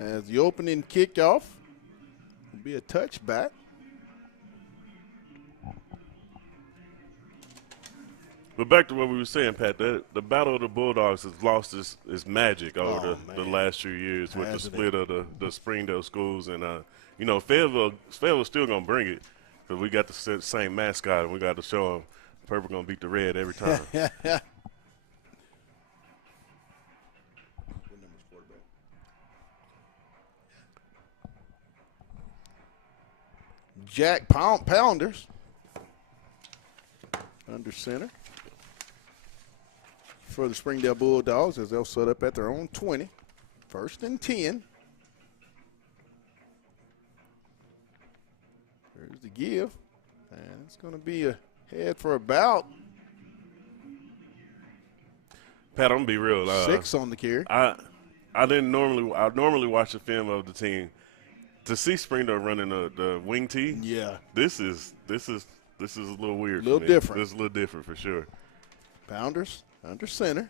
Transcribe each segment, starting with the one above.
as the opening kickoff will be a touchback. But back to what we were saying, Pat, the Battle of the Bulldogs has lost its magic over the last few years with the split of the Springdale schools. And, Fayetteville's still going to bring it because we got the same mascot, and we got to show them purple going to beat the red every time. Jack Pounders under center for the Springdale Bulldogs as they'll set up at their own 20. 1st and 10. There's the give. And it's going to be a head for about Pat, I'm going to be real. 6 on the carry. I normally watch the film of the team. To see Springdale running the wing tee, this is a little weird. A little different. This is a little different for sure. Pounders under center.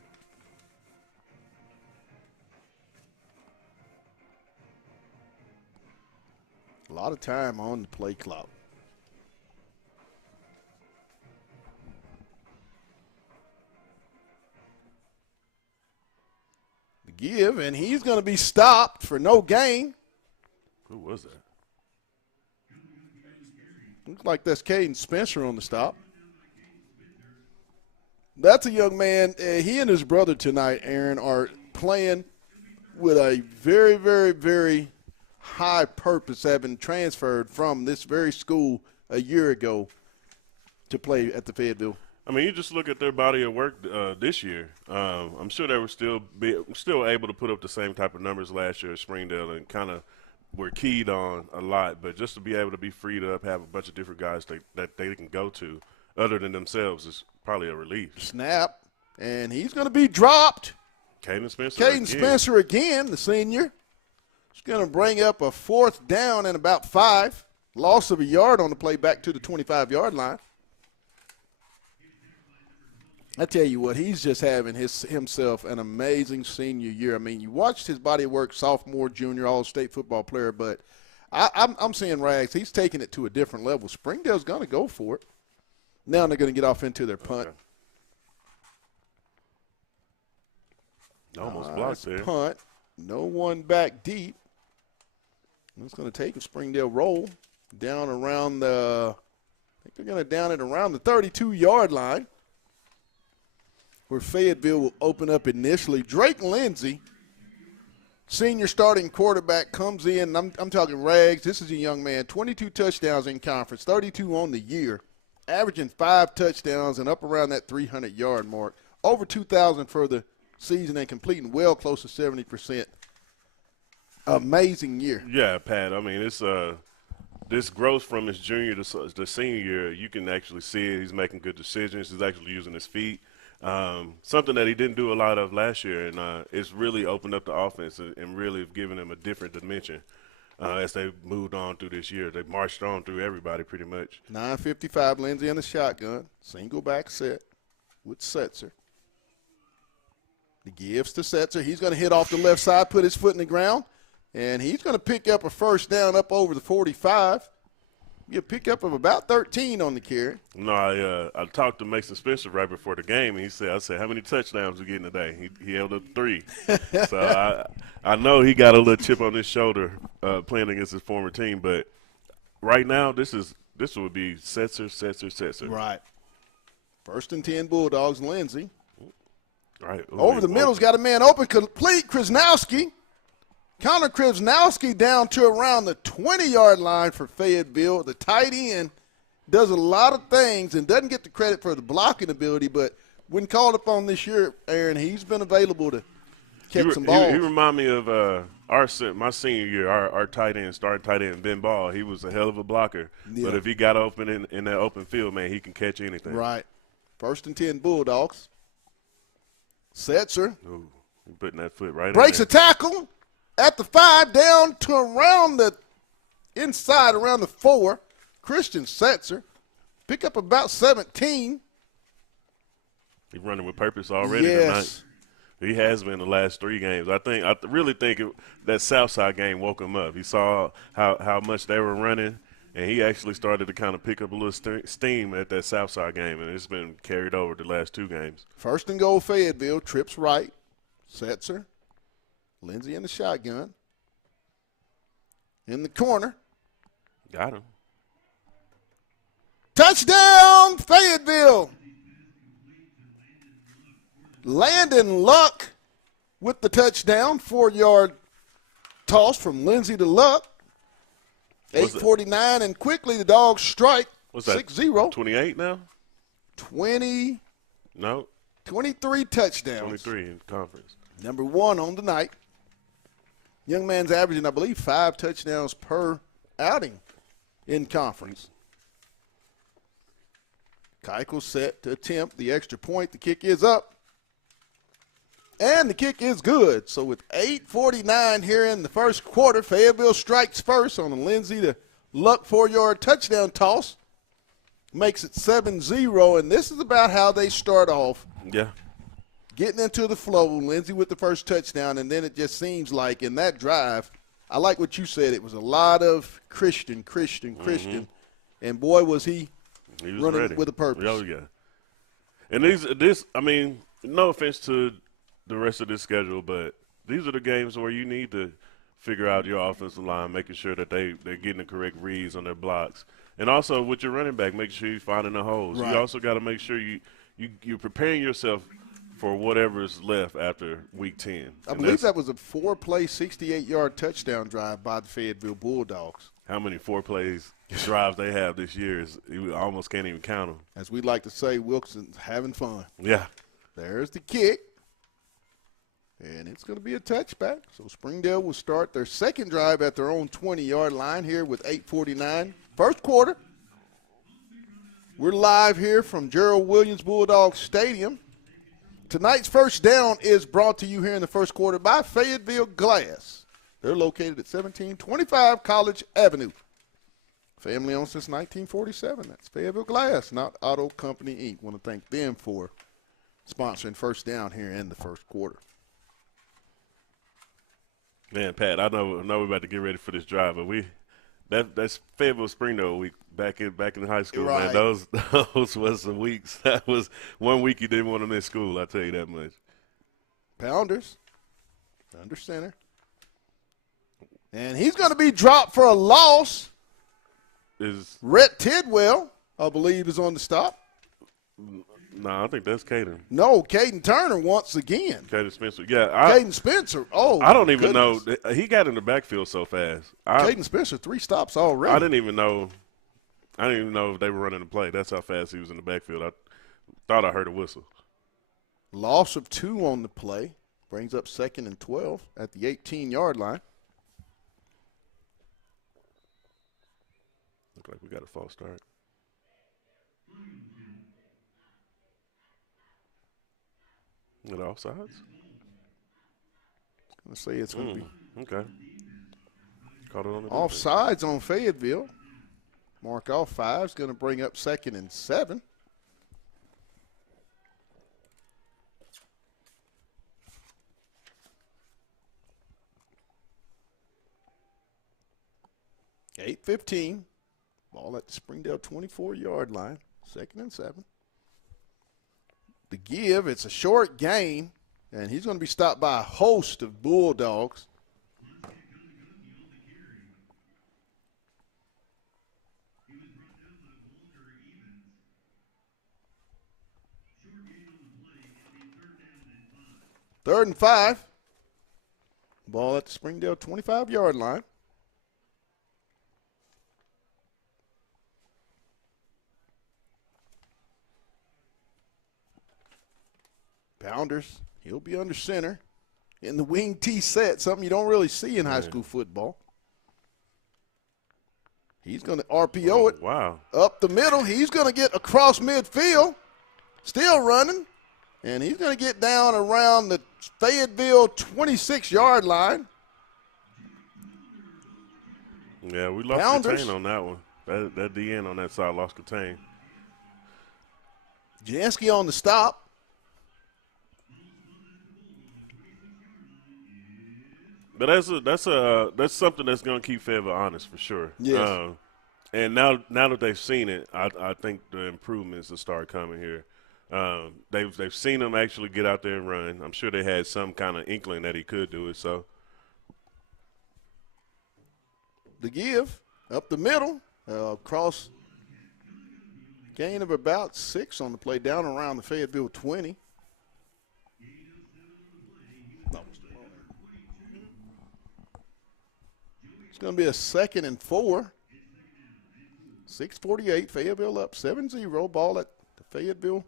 A lot of time on the play clock. The give, and he's going to be stopped for no gain. Who was that? Looks like that's Caden Spencer on the stop. That's a young man. He and his brother tonight, Aaron, are playing with a very, very, very high purpose, having transferred from this very school a year ago to play at the Fayetteville. I mean, you just look at their body of work this year. I'm sure they were still able to put up the same type of numbers last year at Springdale and kind of were keyed on a lot. But just to be able to be freed up, have a bunch of different guys that they can go to other than themselves is probably a relief. Snap, and he's going to be dropped. Caden Spencer again, the senior. He's going to bring up a 4th down and about 5. Loss of a yard on the play back to the 25-yard line. I tell you what, he's just having himself an amazing senior year. I mean, you watched his body of work, sophomore, junior, all-state football player, but I'm seeing Rags. He's taking it to a different level. Springdale's going to go for it. Now they're going to get off into their punt. Okay. Almost blocked there. Punt. No one back deep. It's going to take a Springdale roll down around the – I think they're going to down it around the 32-yard line, where Fayetteville will open up initially. Drake Lindsey, senior starting quarterback, comes in. I'm talking Rags. This is a young man, 22 touchdowns in conference, 32 on the year, averaging 5 touchdowns and up around that 300-yard mark. Over 2,000 for the season and completing well close to 70%. Amazing year. Yeah, Pat. I mean, it's this growth from his junior to senior year, you can actually see it. He's making good decisions. He's actually using his feet. Something that he didn't do a lot of last year, and it's really opened up the offense and really given him a different dimension as they moved on through this year. They marched on through everybody pretty much. 9:55, Lindsey in the shotgun. Single back set with Setzer. The gives to Setzer. He's going to hit off the left side, put his foot in the ground, and he's going to pick up a 1st down up over the 45. Get a pickup of about 13 on the carry. No, I talked to Mason Spencer right before the game, and I said, how many touchdowns we getting today? He held up 3. So I know he got a little chip on his shoulder playing against his former team, but right now this would be Setzer. Right. 1st and 10 Bulldogs, Lindsey. Right. Over the middle's got a man open, complete. Krasnowski. Connor Krasnowski down to around the 20-yard line for Fayetteville. The tight end does a lot of things and doesn't get the credit for the blocking ability, but when called upon this year, Aaron, he's been available to catch some balls. He remind me of my senior year, our starting tight end, Ben Ball. He was a hell of a blocker. Yeah. But if he got open in that open field, man, he can catch anything. Right. 1st and 10 Bulldogs. Setzer. Ooh, putting that foot right breaks in a tackle at the 5, down to around the inside, around the 4. Christian Setzer. Pick up about 17. He's running with purpose already tonight. He has been the last 3 games. I really think that Southside game woke him up. He saw how much they were running, and he actually started to kind of pick up a little steam at that Southside game, and it's been carried over the last 2 games. First and goal, Fayetteville. Trips right. Sets her. Lindsey in the shotgun. In the corner. Got him. Touchdown, Fayetteville. Landon Luck with the touchdown. 4-yard toss from Lindsey to Luck. 8:49, and quickly the Dogs strike. What's that? 6-0. 28 now? 20. No. 23 touchdowns. 23 in conference. Number 1 on the night. Young man's averaging, I believe, 5 touchdowns per outing in conference. Keuchel set to attempt the extra point. The kick is up. And the kick is good. So with 8:49 here in the first quarter, Fayetteville strikes first on a Lindsey to Luck 4-yard touchdown toss. Makes it 7-0, and this is about how they start off. Yeah. Getting into the flow, Lindsey with the first touchdown, and then it just seems like in that drive, I like what you said. It was a lot of Christian. And, boy, was he running ready. with a purpose. Oh, yeah. And I mean, no offense to the rest of this schedule, but these are the games where you need to figure out your offensive line, making sure that they're getting the correct reads on their blocks. And also with your running back, make sure you're finding the holes. Right. You also got to make sure you're preparing yourself for whatever's left after week 10. I believe that was a 4-play, 68-yard touchdown drive by the Fayetteville Bulldogs. How many 4-plays drives they have this year you almost can't even count them. As we like to say, Wilson's having fun. Yeah. There's the kick. And it's going to be a touchback. So Springdale will start their second drive at their own 20-yard line here with 8:49. First quarter. We're live here from Gerald Williams Bulldogs Stadium. Tonight's first down is brought to you here in the first quarter by Fayetteville Glass. They're located at 1725 College Avenue. Family owned since 1947. That's Fayetteville Glass, not Auto Company, Inc. Want to thank them for sponsoring first down here in the first quarter. Man, Pat, I know we're about to get ready for this drive, but that's Fayetteville Springdale week back in high school, right. Man. Those was some weeks. That was one week you didn't want to miss school, I tell you that much. Pounders under center. And he's going to be dropped for a loss. Rhett Tidwell, I believe, is on the stop. No, I think that's Caden. No, Caden Turner once again. Caden Spencer. Yeah. Caden Spencer. Oh, I don't even know. He got in the backfield so fast. Caden Spencer, 3 stops already. I didn't even know if they were running the play. That's how fast he was in the backfield. I thought I heard a whistle. Loss of 2 on the play. Brings up 2nd and 12 at the 18-yard line. Look like we got a false start. At offsides? I was going to say it's going to be okay. Caught it on the offsides on Fayetteville. Mark off 5 is going to bring up 2nd and 7. .8:15. Ball at the Springdale 24-yard line. 2nd and 7. The give, it's a short gain, and he's going to be stopped by a host of Bulldogs. Third and 5. Ball at the Springdale 25-yard line. Pounders, he'll be under center in the wing T set, something you don't really see in high school football. He's going to RPO it. Wow. Up the middle. He's going to get across midfield, still running, and he's going to get down around the Fayetteville 26-yard line. Yeah, we lost Pounders. Contain on that one. That DN on that side lost Contain. Jansky on the stop. But that's something that's going to keep Fayetteville honest for sure. Yes. And now that they've seen it, I think the improvements will start coming here. They've seen him actually get out there and run. I'm sure they had some kind of inkling that he could do it. So The give up the middle, cross gain of about 6 on the play, down around the Fayetteville 20. It's going to be a 2nd and 4. 6:48, Fayetteville up 7-0. Ball at the Fayetteville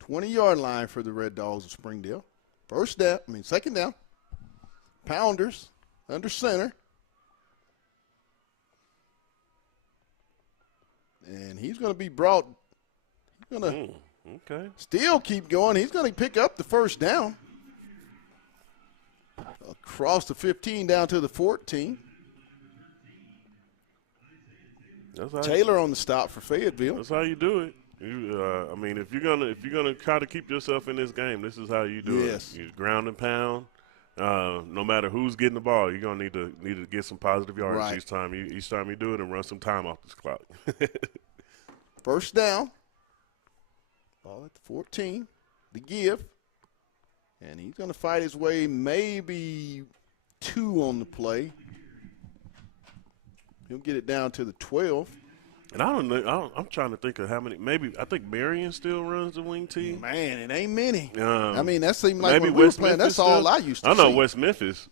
20-yard line for the Red Dogs of Springdale. 2nd down. Pounders under center. And he's going to be brought. He's going to still keep going. He's going to pick up the 1st down. Across the 15 down to the 14. Taylor on the stop for Fayetteville. That's how you do it. I mean, if you're gonna try to keep yourself in this game, this is how you do it. You ground and pound. No matter who's getting the ball, you're gonna need to get some positive yardage each time you do it, and run some time off this clock. 1st down. Ball at the 14. The give, and he's gonna fight his way. Maybe 2 on the play. He'll get it down to the 12. And I don't know. I'm trying to think of how many. Maybe I think Marion still runs the wing tee. Man, it ain't many. I mean, that seemed like when we were playing. That's all I used to see. I know West Memphis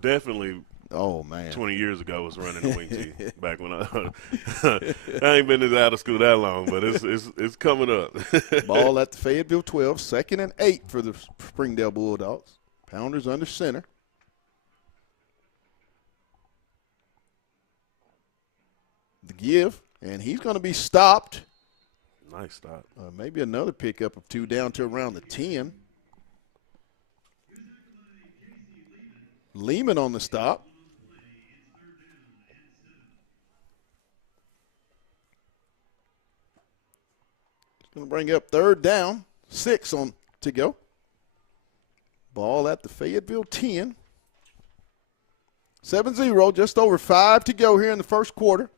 definitely. Oh man, 20 years ago was running the wing tee. Back when I ain't been out of school that long, but it's coming up. Ball at the Fayetteville 12, 2nd and 8 for the Springdale Bulldogs. Pounders under center. The give, and he's going to be stopped. Nice stop. Maybe another pickup of 2 down to around the 10. Lehman on the stop. It's going to bring up 3rd down, 6 on to go. Ball at the Fayetteville 10. 7-0, just over 5 to go here in the 1st quarter.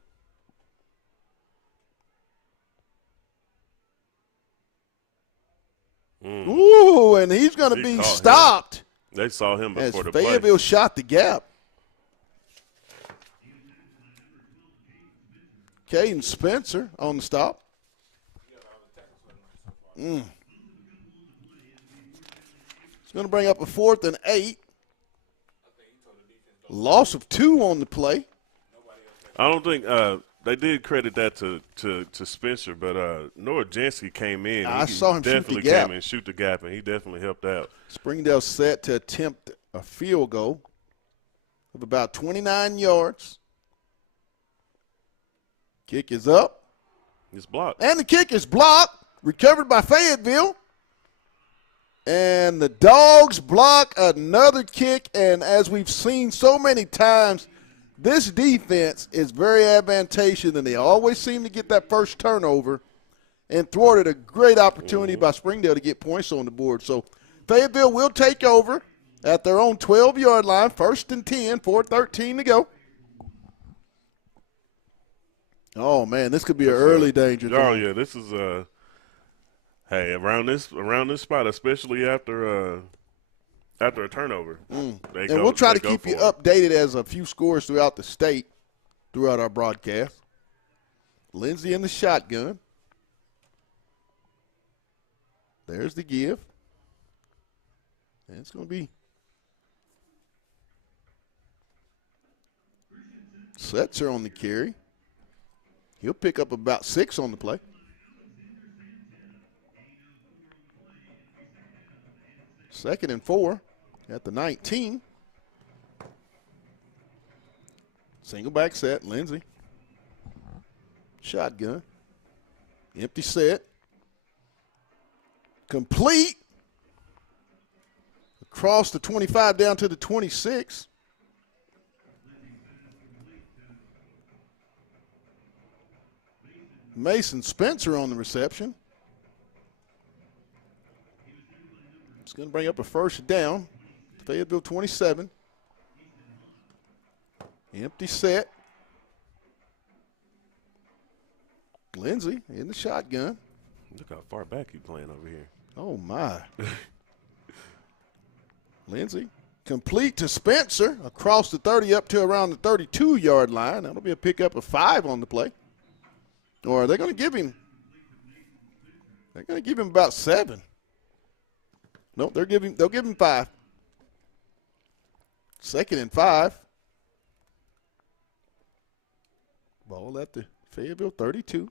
Ooh, and he's going to be stopped. They saw him before the play. As Fayetteville shot the gap. Caden Spencer on the stop. It's going to bring up a 4th and 8. Loss of 2 on the play. I don't think they did credit that to Spencer, but Noah Jansky came in. I saw him definitely shoot the gap. Came in, shoot the gap, and he definitely helped out. Springdale set to attempt a field goal of about 29 yards. Kick is up. It's blocked. And the kick is blocked. Recovered by Fayetteville. And the Dogs block another kick. And as we've seen so many times, this defense is very advantageous, and they always seem to get that first turnover and thwarted a great opportunity by Springdale to get points on the board. So Fayetteville will take over at their own 12-yard line, 1st and 10, 4:13 to go. Oh, man, this could be an early danger zone. Oh, yeah, this is hey, around this spot, especially after a turnover. And we'll try to keep you updated as a few scores throughout the state throughout our broadcast. Lindsey in the shotgun. There's the give. And it's going to be Setzer on the carry. He'll pick up about 6 on the play. Second and 4 at the 19. Single back set, Lindsey. Shotgun. Empty set. Complete. Across the 25 down to the 26. Mason Spencer on the reception. It's going to bring up a 1st down. Fayetteville 27. Empty set. Lindsey in the shotgun. Look how far back he's playing over here. Oh, my. Lindsey complete to Spencer across the 30 up to around the 32-yard line. That'll be a pickup of 5 on the play. Or are they going to give him? They're going to give him about 7. Nope, they'll give him 5. 2nd and 5. Ball at the Fayetteville 32.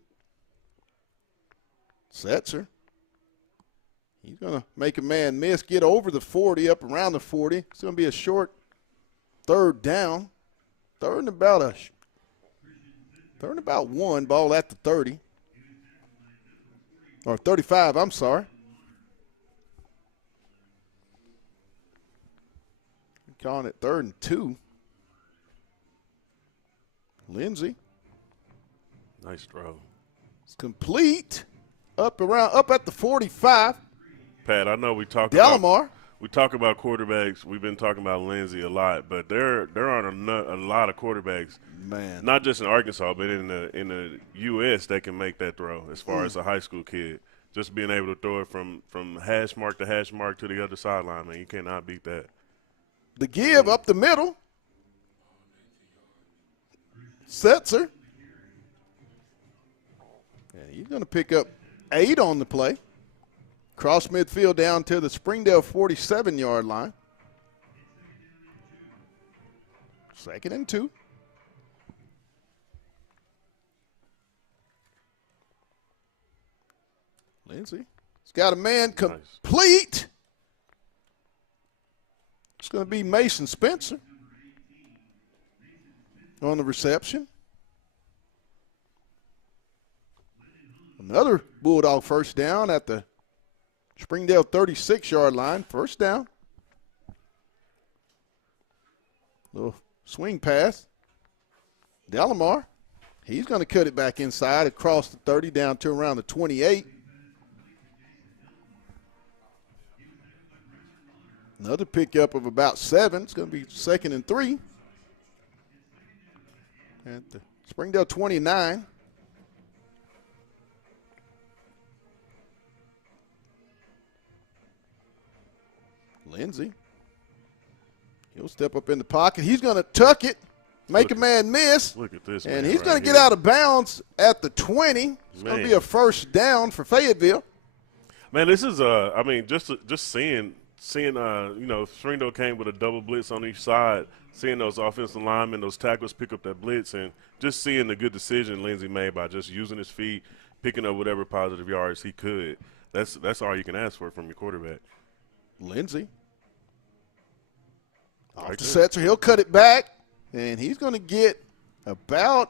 Setzer. He's going to make a man miss, get over the 40, up around the 40. It's going to be a short 3rd down. Third and about 1, ball at the 30. Or 35, I'm sorry. Calling it 3rd and 2. Lindsey. Nice throw. It's complete. Up at the 45. Pat, I know we talk Delamar. about quarterbacks. We've been talking about Lindsey a lot, but there aren't a lot of quarterbacks, man, not just in Arkansas, but in the U.S. that can make that throw. As far as a high school kid, just being able to throw it from hash mark to hash mark to the other sideline, man, you cannot beat that. The give up the middle. Setzer. Yeah, he's going to pick up 8 on the play. Cross midfield down to the Springdale 47-yard line. 2nd and 2. Lindsey. He's got a man complete. It's going to be Mason Spencer on the reception. Another Bulldog first down at the Springdale 36-yard line. First down. Little swing pass. Delamar. He's going to cut it back inside across the 30 down to around the 28. Another pickup of about 7. It's going to be 2nd and 3. At the Springdale 29. Lindsey. He'll step up in the pocket. He's going to tuck it, make a man miss. Look at this, and man, he's going to right get out of bounds at the 20. It's going to be a first down for Fayetteville. Man, this is just seeing Springdale came with a double blitz on each side, seeing those offensive linemen, those tackles pick up that blitz, and just seeing the good decision Lindsey made by just using his feet, picking up whatever positive yards he could. That's all you can ask for from your quarterback. Lindsey. Off to Setzer. He'll cut it back, and he's going to get about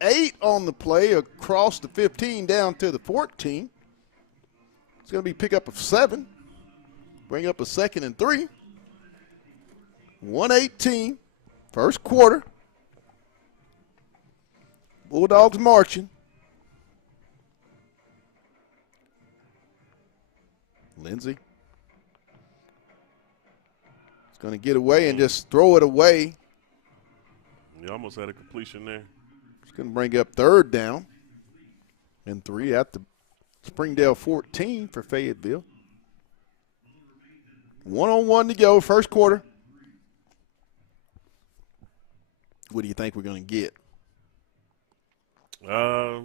8 on the play across the 15 down to the 14. It's going to be pickup of 7. Bring up a 2nd and 3. 1:18, first quarter. Bulldogs marching. Lindsey. Going to get away and just throw it away. You almost had a completion there. It's going to bring up 3rd down and 3 at the Springdale 14 for Fayetteville. 1:01 to go, first quarter. What do you think we're going to get? I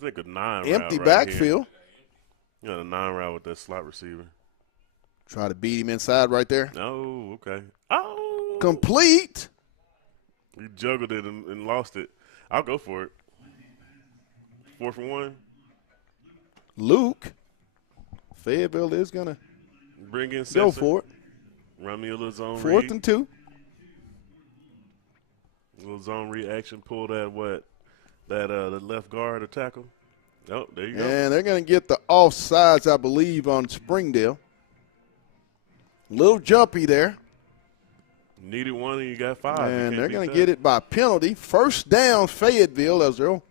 think a 9 Empty route backfield. You got a 9 route with that slot receiver. Try to beat him inside right there. Oh, okay. Oh. Complete. He juggled it and lost it. I'll go for it. 4th and 1. Luke. Fayetteville is going to bring in go for it. Run me a little zone 4th read. and 2. A little zone read action. Pull that the left guard or tackle. Oh, there you go. And they're going to get the offsides, I believe, on Springdale. Little jumpy there. Needed 1 and you got 5. And they're going to get it by penalty. First down, Fayetteville, as they'll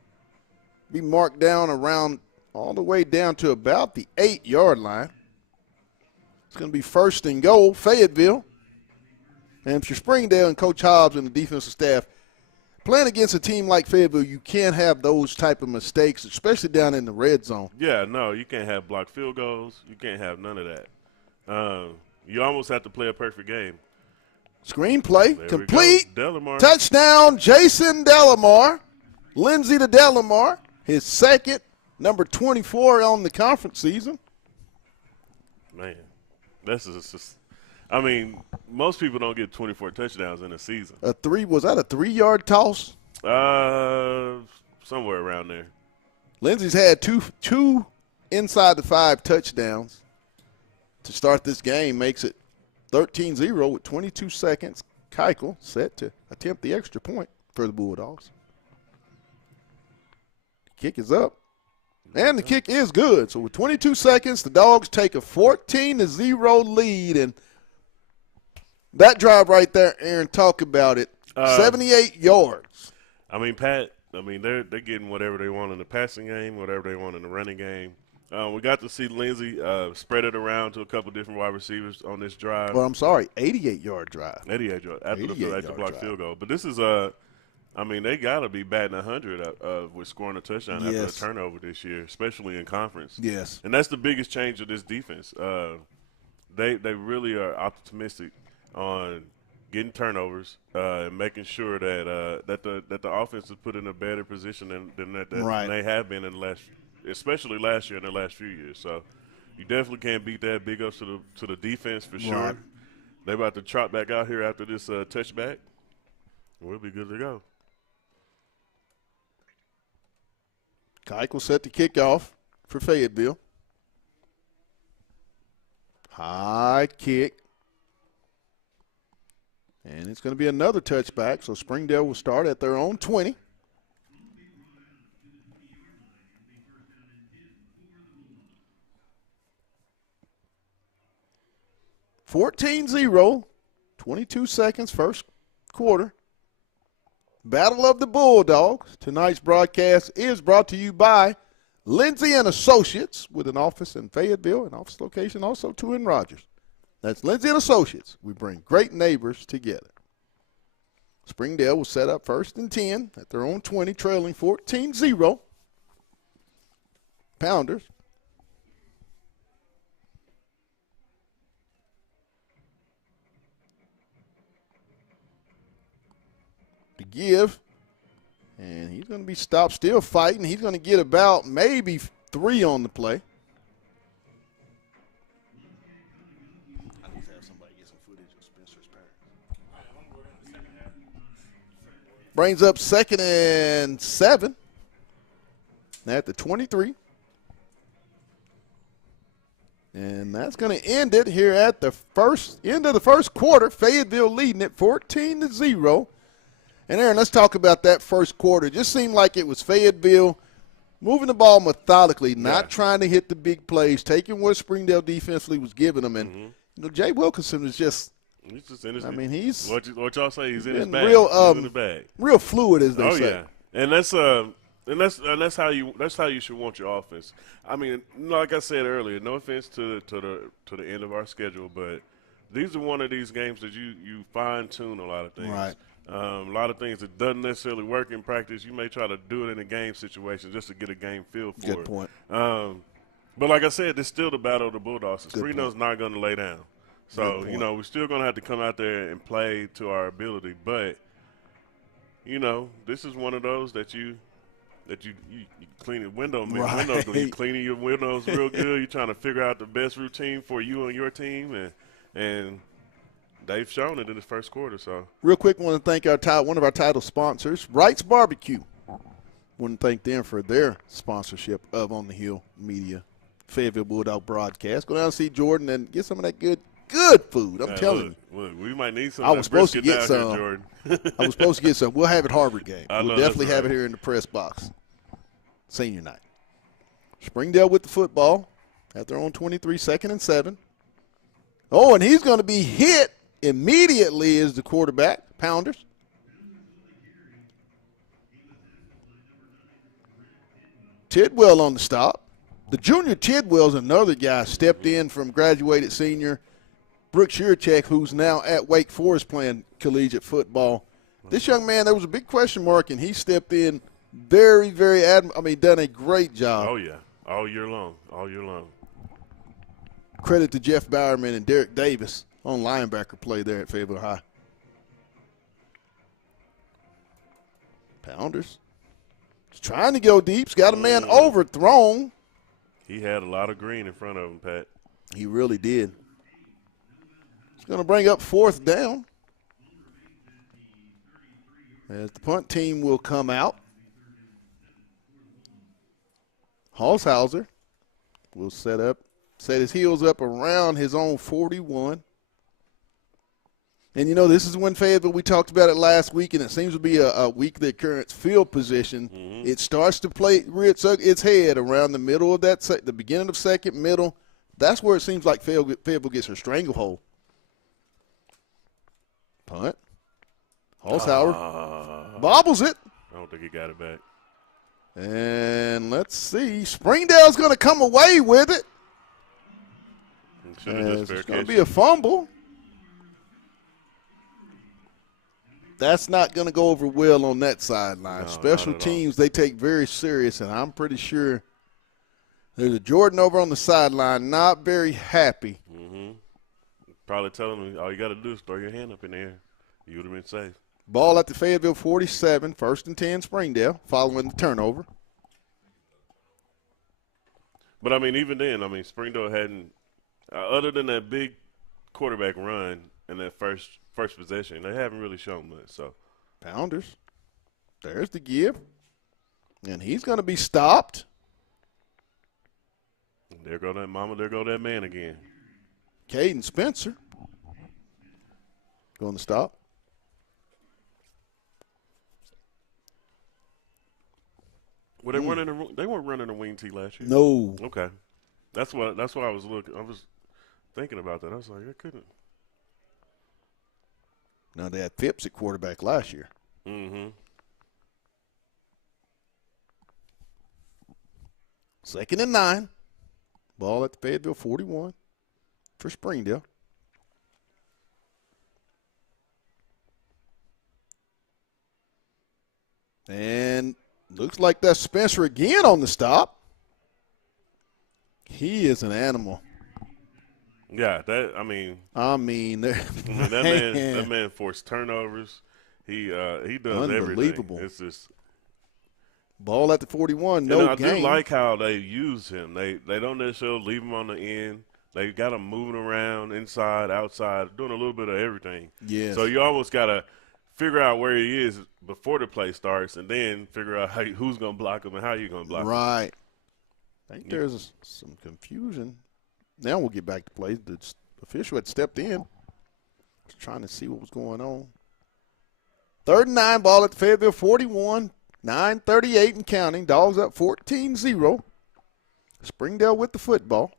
be marked down around all the way down to about the 8-yard line. It's going to be 1st and goal, Fayetteville. And if you're Springdale and Coach Hobbs and the defensive staff, playing against a team like Fayetteville, you can't have those type of mistakes, especially down in the red zone. Yeah, no, you can't have blocked field goals. You can't have none of that. You almost have to play a perfect game. Screenplay There complete. we go. Delamar. Touchdown, Jason Delamar. Lindsey to Delamar, his second, number 24 on the conference season. Man, this is just – I mean, most people don't get 24 touchdowns in a season. Was that a 3-yard toss? Somewhere around there. Lindsey's had two inside the 5 touchdowns to start this game, makes it 13-0 with 22 seconds. Keuchel set to attempt the extra point for the Bulldogs. Kick is up, and the kick is good. So with 22 seconds, the Dogs take a 14-0 lead, and that drive right there, Aaron, talk about it. 78 yards. I mean, Pat, they're getting whatever they want in the passing game, whatever they want in the running game. We got to see Lindsey spread it around to a couple different wide receivers on this drive. Well, I'm sorry, 88-yard drive. 88 yards after the blocked field goal. But this is they got to be batting 100 with scoring a touchdown after a turnover this year, especially in conference. Yes. And that's the biggest change of this defense. They really are optimistic on getting turnovers and making sure that the offense is put in a better position than they have been in the last, especially last year and the last few years. So you definitely can't beat that. Big ups to the defense for sure. Right. They're about to trot back out here after this touchback. We'll be good to go. Keuchel set to kick off for Fayetteville. High kick. And it's going to be another touchback, so Springdale will start at their own 20. (14-0), 22 seconds, first quarter. Battle of the Bulldogs. Tonight's broadcast is brought to you by Lindsey and Associates, with an office in Fayetteville, an office location also too in Rogers. That's Lindsey and Associates. We bring great neighbors together. Springdale will set up 1st and 10 at their own 20, trailing 14-0. Pounders. To give. And he's going to be stopped, still fighting. He's going to get about maybe 3 on the play. Brings up 2nd and 7 at the 23. And that's going to end it here at the end of the first quarter. Fayetteville leading it 14-0. And, Aaron, let's talk about that first quarter. It just seemed like it was Fayetteville moving the ball methodically, not trying to hit the big plays, taking what Springdale defensively was giving them. And, Jay Wilkinson is just – he's just in his he's – what y'all say, he's in his bag. Real, he's in the bag. Real fluid, as they say. Yeah. And that's how you should want your offense. I mean, like I said earlier, no offense to the end of our schedule, but these are one of these games that you fine tune a lot of things. Right. A lot of things that doesn't necessarily work in practice. You may try to do it in a game situation just to get a game feel for it. Good point. But like I said, it's still the battle of the Bulldogs. Springdale's not going to lay down. So, we're still going to have to come out there and play to our ability. But, this is one of those that you clean your windows. You're cleaning your windows real good. You're trying to figure out the best routine for you and your team. And they've shown it in the first quarter. So real quick, want to thank one of our title sponsors, Wright's Barbecue. Want to thank them for their sponsorship of On the Hill Media, Fayetteville Bulldog broadcast. Go down and see Jordan and get some of that good food. I'm telling you. Look, we might need some. I was supposed to get down some. Here, Jordan. I was supposed to get some. We'll have it Harvard game. We'll definitely have it right. here in the press box. Senior night. Springdale with the football at their own 23, 2nd and 7. Oh, and he's going to be hit immediately as the quarterback. Pounders. Tidwell on the stop. The junior Tidwell's another guy, stepped in from graduated senior Brooks Yurchek, who's now at Wake Forest playing collegiate football. This young man, there was a big question mark, and he stepped in very, very done a great job. Oh, yeah. All year long. All year long. Credit to Jeff Bowerman and Derek Davis on linebacker play there at Fayetteville High. Pounders. He's trying to go deep. He's got a man overthrown. He had a lot of green in front of him, Pat. He really did. He's going to bring up 4th down. As the punt team will come out. Halshauser will set his heels up around his own 41. And, this is when Fayetteville, we talked about it last week, and it seems to be a weekly occurrence field position. Mm-hmm. It starts to rear its head around the middle of the beginning of second, middle. That's where it seems like Fayetteville gets her stranglehold. Punt. Halshauser bobbles it. I don't think he got it back. And let's see. Springdale's going to come away with it. It's going to be a fumble. That's not going to go over well on that sideline. No, Special teams, they take very serious, and I'm pretty sure there's a Jordan over on the sideline not very happy. Mm-hmm. Probably telling him all you got to do is throw your hand up in the air. You would have been safe. Ball at the Fayetteville 47, 1st and 10 Springdale, following the turnover. But, even then, Springdale hadn't other than that big quarterback run and that first possession, they haven't really shown much. So, Pounders, there's the give, and he's going to be stopped. There go that mama, there go that man again. Caden Spencer going to stop. Were they they weren't running a wing tee last year? No. Okay. That's why I was looking. I was thinking about that. I was like, I couldn't. Now they had Phipps at quarterback last year. Mm-hmm. 2nd and 9. Ball at the Fayetteville 41 for Springdale. And looks like that's Spencer again on the stop. He is an animal. Yeah, that man forced turnovers. He does unbelievable. Everything. It's just ball at the 41. No I gain. do like how they use him. They don't necessarily leave him on the end. They got him moving around, inside, outside, doing a little bit of everything. Yes. So you almost got to figure out where he is before the play starts, and then figure out who's going to block him and how you're going to block him. Right. I think there's some confusion. Now we'll get back to play. The official had stepped in. Was trying to see what was going on. 3rd and 9, ball at the Fayetteville 41. 9:38 and counting. Dogs up 14-0. Springdale with the football.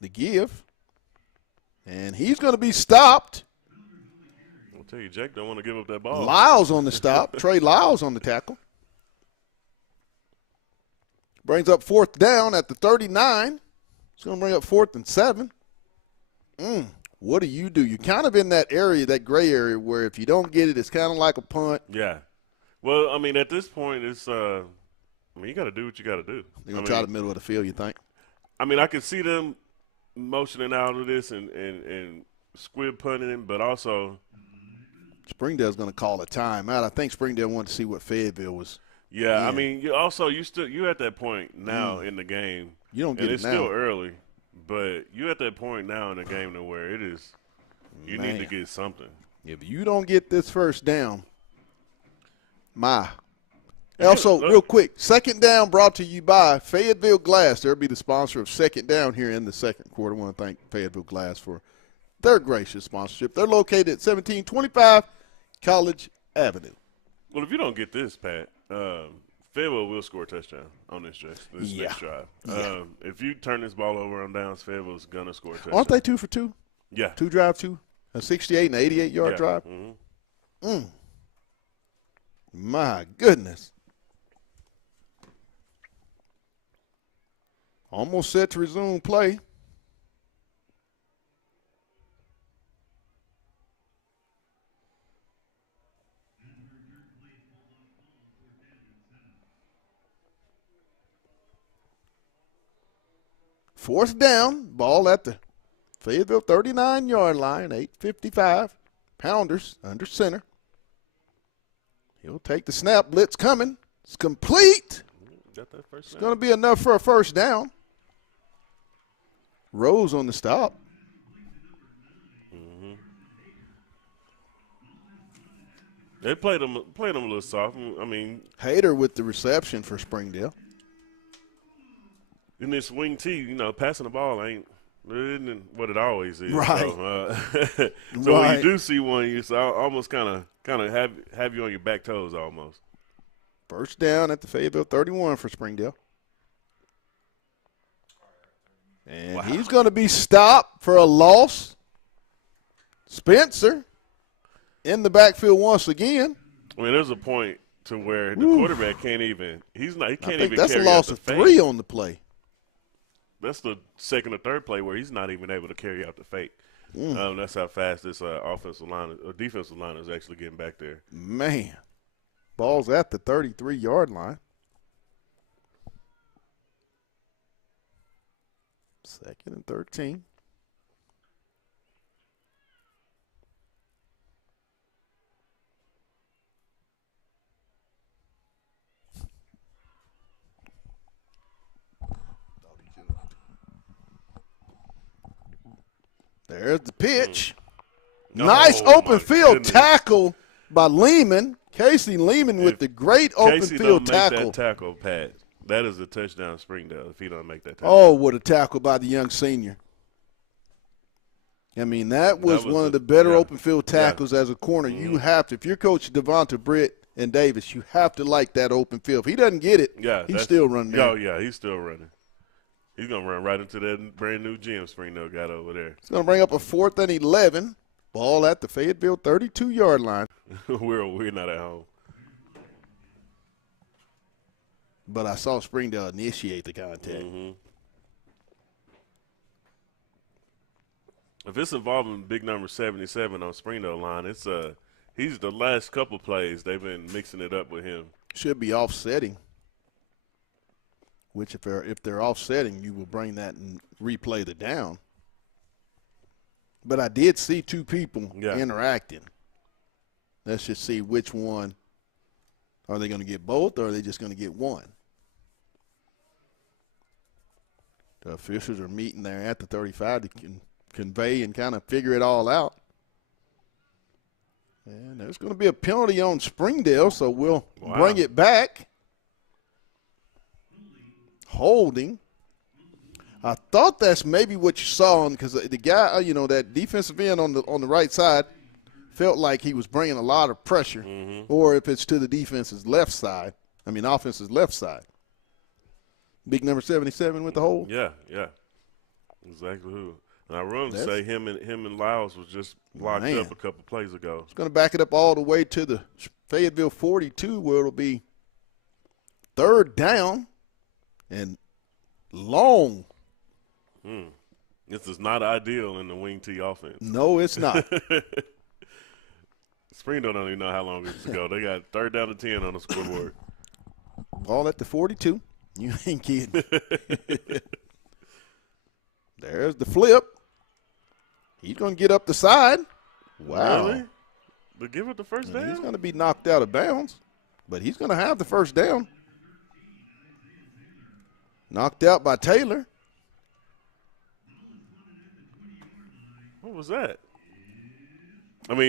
The give. And he's going to be stopped. I'll tell you, Jake don't want to give up that ball. Lyles on the stop. Trey Lyles on the tackle. Brings up 4th down at the 39. It's going to bring up 4th and 7. What do? You're kind of in that area, that gray area, where if you don't get it, it's kind of like a punt. Yeah. Well, at this point, it's you got to do what you got to do. They're going to try the middle of the field, you think? I could see them motioning out of this and squib punting him, but also Springdale's going to call a timeout. I think Springdale wanted to see what Fayetteville was. Yeah, you at that point now in the game. You don't get it now. It's still early, but you at that point now in the game to where it is. You need to get something. If you don't get this first down, Also, real quick, 2nd down brought to you by Fayetteville Glass. They'll be the sponsor of 2nd down here in the second quarter. I want to thank Fayetteville Glass for their gracious sponsorship. They're located at 1725 College Avenue. Well, if you don't get this, Pat, Fayetteville will score a touchdown on this next drive. If you turn this ball over on downs, Fayetteville's going to score a touchdown. Aren't they 2 for 2? Yeah. 2 drive, 2. A 68 and 88-yard drive? Mm-hmm. My goodness. Almost set to resume play. 4th down, ball at the Fayetteville 39-yard line, 8:55. Pounders under center. He'll take the snap. Blitz coming. It's complete. Got that first It's going to be enough for a first down. Rose on the stop. Mm-hmm. They played him a little soft. I mean, Hayter with the reception for Springdale. In this wing T, passing the ball ain't what it always is. Right. So, when you do see one, you almost kind of have you on your back toes almost. First down at the Fayetteville 31 for Springdale. And he's going to be stopped for a loss. Spencer in the backfield once again. I mean, there's a point to where the quarterback can't even. He can't even. That's carry a loss out of the 3 fake. on the play. That's the second or third play where he's not even able to carry out the fake. That's how fast this defensive line is actually getting back there. Man, ball's at the 33-yard line. 2nd and 13. There's the pitch. Nice open field tackle by Lehman. Casey Lehman with the great open field tackle. That tackle, Pat. That is a touchdown, Springdale, if he don't make that tackle. Oh, what a tackle by the young senior. I mean, that was one of the better open field tackles as a corner. Mm-hmm. You have to, if you're Coach Devonta Britt and Davis, you have to like that open field. If he doesn't get it, he's still running there. Oh, yeah, he's still running. He's going to run right into that brand-new gym Springdale got over there. It's going to bring up a 4th and 11. Ball at the Fayetteville 32-yard line. We're not at home. But I saw Springdale initiate the contact. Mm-hmm. If it's involving big number 77 on Springdale line, he's the last couple plays they've been mixing it up with him. Should be offsetting. Which if they're offsetting, you will bring that and replay the down. But I did see 2 people interacting. Let's just see which one. Are they going to get both, or are they just going to get one? The officials are meeting there at the 35 to convey and kind of figure it all out. And there's going to be a penalty on Springdale, so we'll bring it back. Holding. I thought that's maybe what you saw because the guy, that defensive end on the right side felt like he was bringing a lot of pressure, or if it's to the defense's left side, offense's left side. Big number 77 with the hold? Yeah. Exactly who. And I run to say him and Lyles was just locked up a couple plays ago. It's going to back it up all the way to the Fayetteville 42 where it'll be 3rd down and long. This is not ideal in the wing T offense. No, it's not. Springdale don't even know how long it's to go. They got 3rd down and 10 on the scoreboard. Ball at the 42. You ain't kidding. There's the flip. He's going to get up the side. Wow. Really? But give it the first down? He's going to be knocked out of bounds, but he's going to have the first down. Knocked out by Taylor. What was that?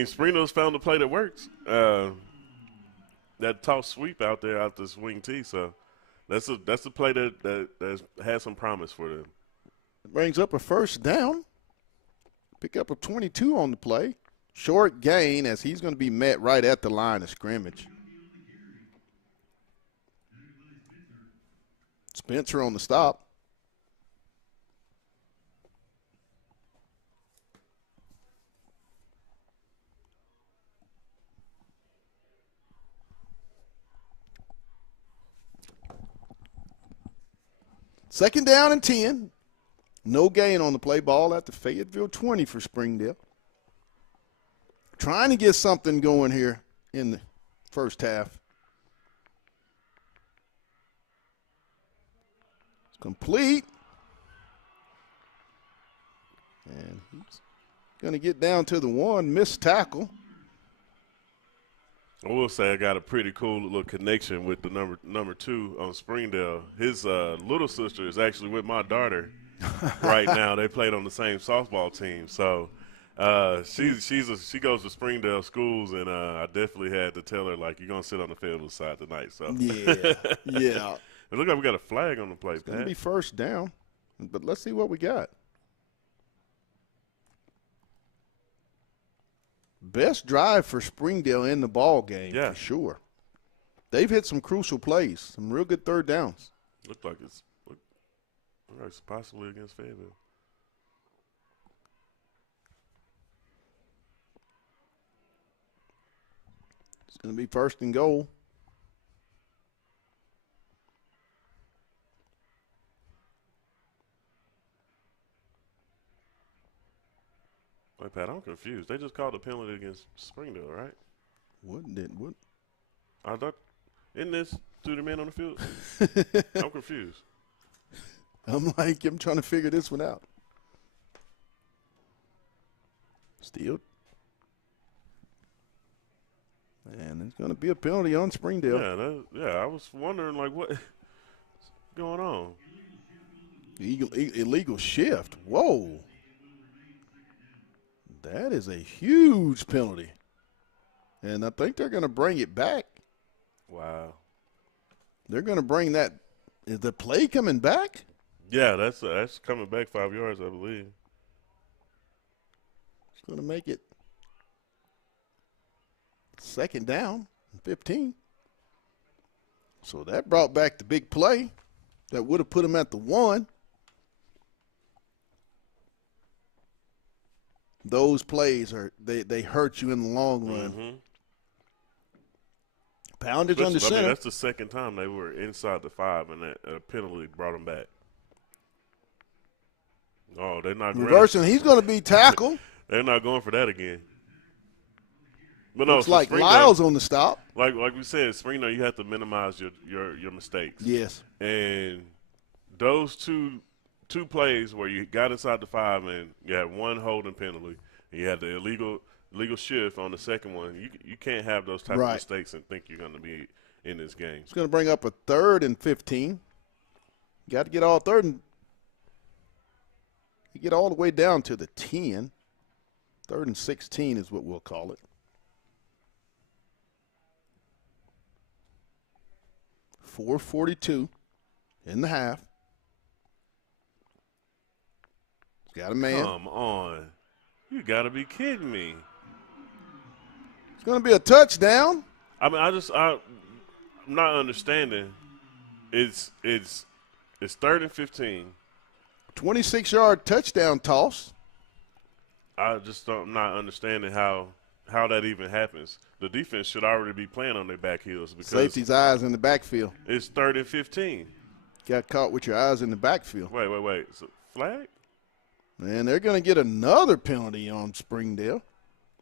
Springdale's found a play that works. That toss sweep out there out this wing T, so that's a play that has some promise for them. Brings up a first down. Pick up a 22 on the play. Short gain as he's going to be met right at the line of scrimmage. Spencer on the stop. Second down and 10. No gain on the play. Ball at the Fayetteville 20 for Springdale. Trying to get something going here in the first half. It's complete. Going to get down to the 1, missed tackle. I will say I got a pretty cool little connection with the number 2 on Springdale. His little sister is actually with my daughter right now. They played on the same softball team, so she goes to Springdale schools, and I definitely had to tell her, like, you're gonna sit on the Fayetteville side tonight. So yeah. It looks like we got a flag on the play. It's gonna be first down, but let's see what we got. Best drive for Springdale in the ball game, for sure. They've hit some crucial plays, some real good third downs. Looks like it's possibly against Fayetteville. It's going to be first and goal. Wait, Pat, I'm confused. They just called a penalty against Springdale, right? What? I thought, isn't this to the man on the field? I'm confused. I'm trying to figure this one out. Steal. And there's going to be a penalty on Springdale. I was wondering, like, what's going on? Illegal shift. Whoa. That is a huge penalty. And I think they're going to bring it back. Wow. They're going to bring that. Is the play coming back? Yeah, that's coming back 5 yards, I believe. It's going to make it second down, 15. So that brought back the big play that would have put him at the 1. Those plays they hurt you in the long run. Mm-hmm. Poundage under center. That's the second time they were inside the 5, and that penalty brought them back. Oh, they're not reversing. He's going to be tackled. They're not going for that again. But no, looks like Lyles on the stop. Like we said, Springdale, you have to minimize your mistakes. Yes. And those two plays where you got inside the 5 and you had one holding penalty and you had the illegal shift on the second one, you can't have those type of mistakes and think you're going to be in this game. It's going to bring up a 3rd and 15. You got to get all third and you get all the way down to the 10. 3rd and 16 is what we'll call it. 4:42 in the half. He's got a man. Come on. You got to be kidding me. It's going to be a touchdown. I mean, I'm not understanding. It's 3rd and 15. 26-yard touchdown toss. I'm not understanding how that even happens. The defense should already be playing on their back heels because safety's eyes in the backfield. It's 3rd and 15. Got caught with your eyes in the backfield. Wait. So, flag? And they're going to get another penalty on Springdale.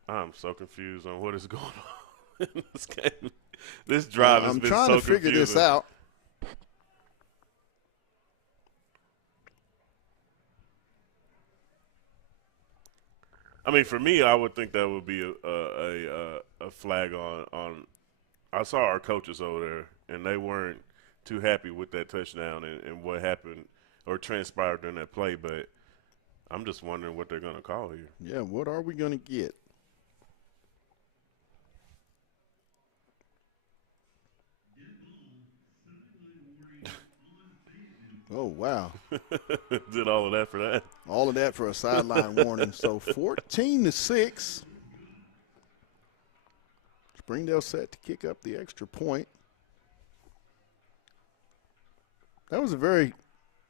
I'm so confused on what is going on in this game. This drive has been so confusing. I'm trying to figure this out. I mean, for me, I would think that would be a flag on. I saw our coaches over there, and they weren't too happy with that touchdown and what happened or transpired during that play. But I'm just wondering what they're going to call here. Yeah, what are we going to get? Oh, wow. Did all of that for that. All of that for a sideline warning. So 14-6. Springdale set to kick up the extra point. That was a very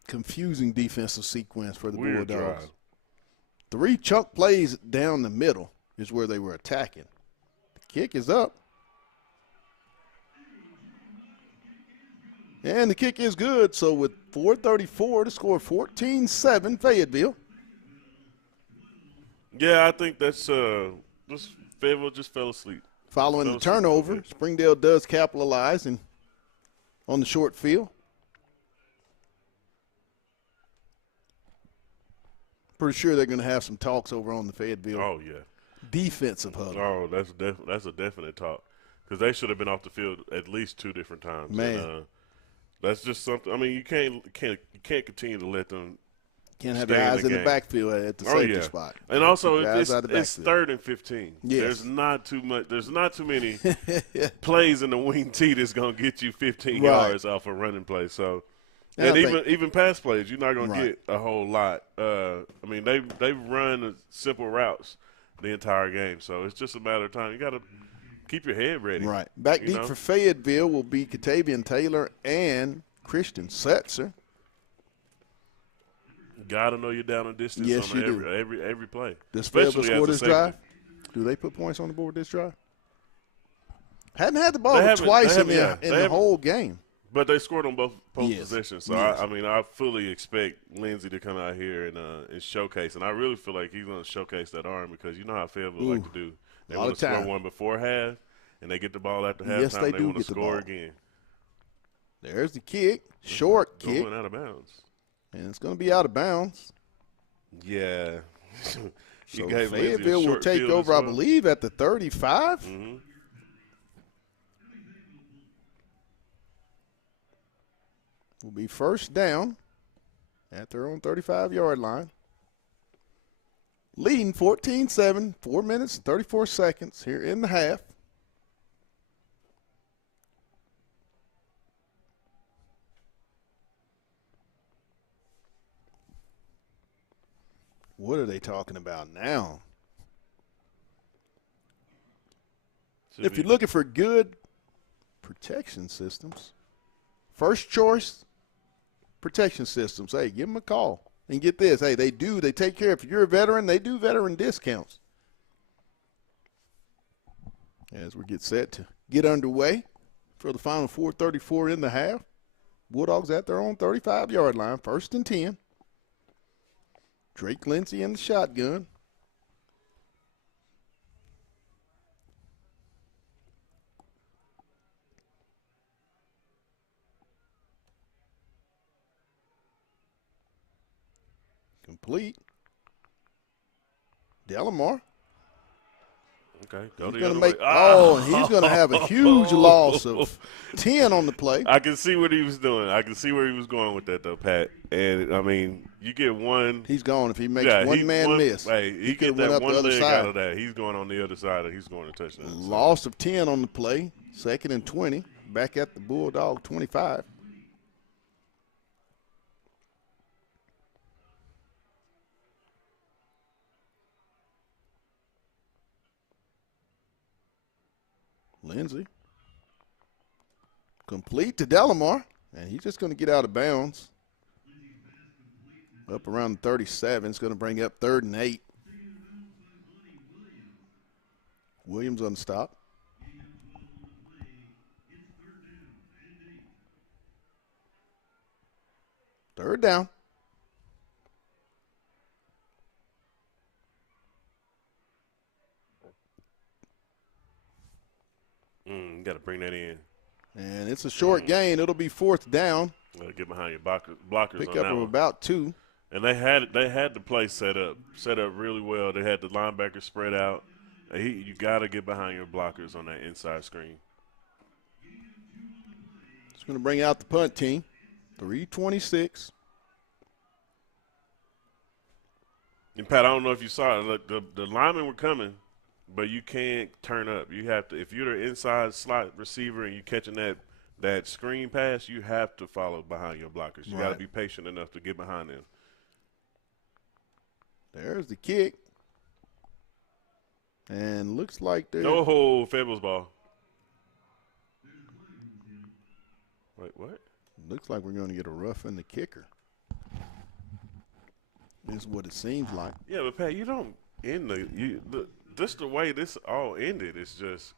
confusing defensive sequence for the Weird Bulldogs. drive. 3 chunk plays down the middle is where they were attacking. The kick is up. And the kick is good. So with 4:34 to score, 14-7 Fayetteville. Yeah, I think that's this Fayetteville just fell asleep. Following the turnover, Springdale does capitalize and on the short field. pretty sure they're going to have some talks over on the Fayetteville Oh yeah. defensive huddle. Oh, that's a definite talk because they should have been off the field at least 2 different times. Man. And, that's just something. I mean, you can't continue to let them. Can't have stay your eyes in the game. backfield at the safety spot. And also, Keep your eyes out of the it's backfield. 3rd and 15. Yes. There's not too much. There's not too many plays in the wing tee that's gonna get you 15 Right. yards off a running play. So, And and I even pass plays, you're not gonna Right. get a whole lot. I mean, they've run simple routes the entire game, so it's just a matter of time. You got to keep your head ready. Right. Back you deep know? for Fayetteville will be Katavian Taylor and Christian Setzer. Got to know you're down a distance Yes, on you do. every play. Does Fayetteville Especially as score a this safety. drive? Do they put points on the board this drive? Hadn't had the ball They haven't- twice they in the, haven't- in they the haven't- whole game. But they scored on both Yes. positions, so Yes. I mean, I fully expect Lindsey to come out here and showcase, and I really feel like he's going to showcase that arm because you know how Fayetteville like to do. They lot want of to score time. one before half, and they get the ball after halftime. Yes, they do want to get the score ball. again. There's the kick, short kick, Going out of bounds. and it's going to be out of bounds. Yeah. You So gave Lindsey a Fayetteville will short take field over, as I well. believe, at the 35. Mm-hmm. Will be first down at their own 35-yard line. Leading 14-7, 4 minutes and 34 seconds here in the half. What are they talking about now? If you're looking for good protection systems, first choice protection systems, hey, give them a call. And get this, hey, they take care of, if you're a veteran, they do veteran discounts. As we get set to get underway for the final 4:34 in the half, Bulldogs at their own 35-yard line, 1st and 10. Drake Lindsey in the shotgun. Complete. Delamar. Okay, go He's the going other to make, way. and he's going to have a huge loss of 10 on the play. I can see what he was doing. I can see where he was going with that, though, Pat. And, I mean, you get one. He's gone. If he makes he- one man miss, Hey, he could get have went that up one the other leg side. out of that. He's going on the other side, and he's going to touchdown. So. Loss of 10 on the play. 2nd and 20. Back at the Bulldog 25. Lindsey. Complete to Delamar. And he's just going to get out of bounds. Up around the 37. It's going to bring up 3rd and 8. Williams on the stop. Third down. Got to bring that in. And it's a short gain. It'll be 4th down. Get behind your blockers Pick on up that of one. about 2. And they had the play set up really well. They had the linebackers spread out. You got to get behind your blockers on that inside screen. It's going to bring out the punt team. 3:26. And Pat, I don't know if you saw it. Look, the linemen were coming, but you can't turn up. You have to, if you're the inside slot receiver and you're catching that screen pass, you have to follow behind your blockers. You got to Right. be patient enough to get behind them. There's the kick. And looks like they're No, Fayetteville's ball. Wait, what? looks like we're going to get a rough in the kicker. Is what it seems like. Yeah, but Pat, you don't end just the way this all ended. It's just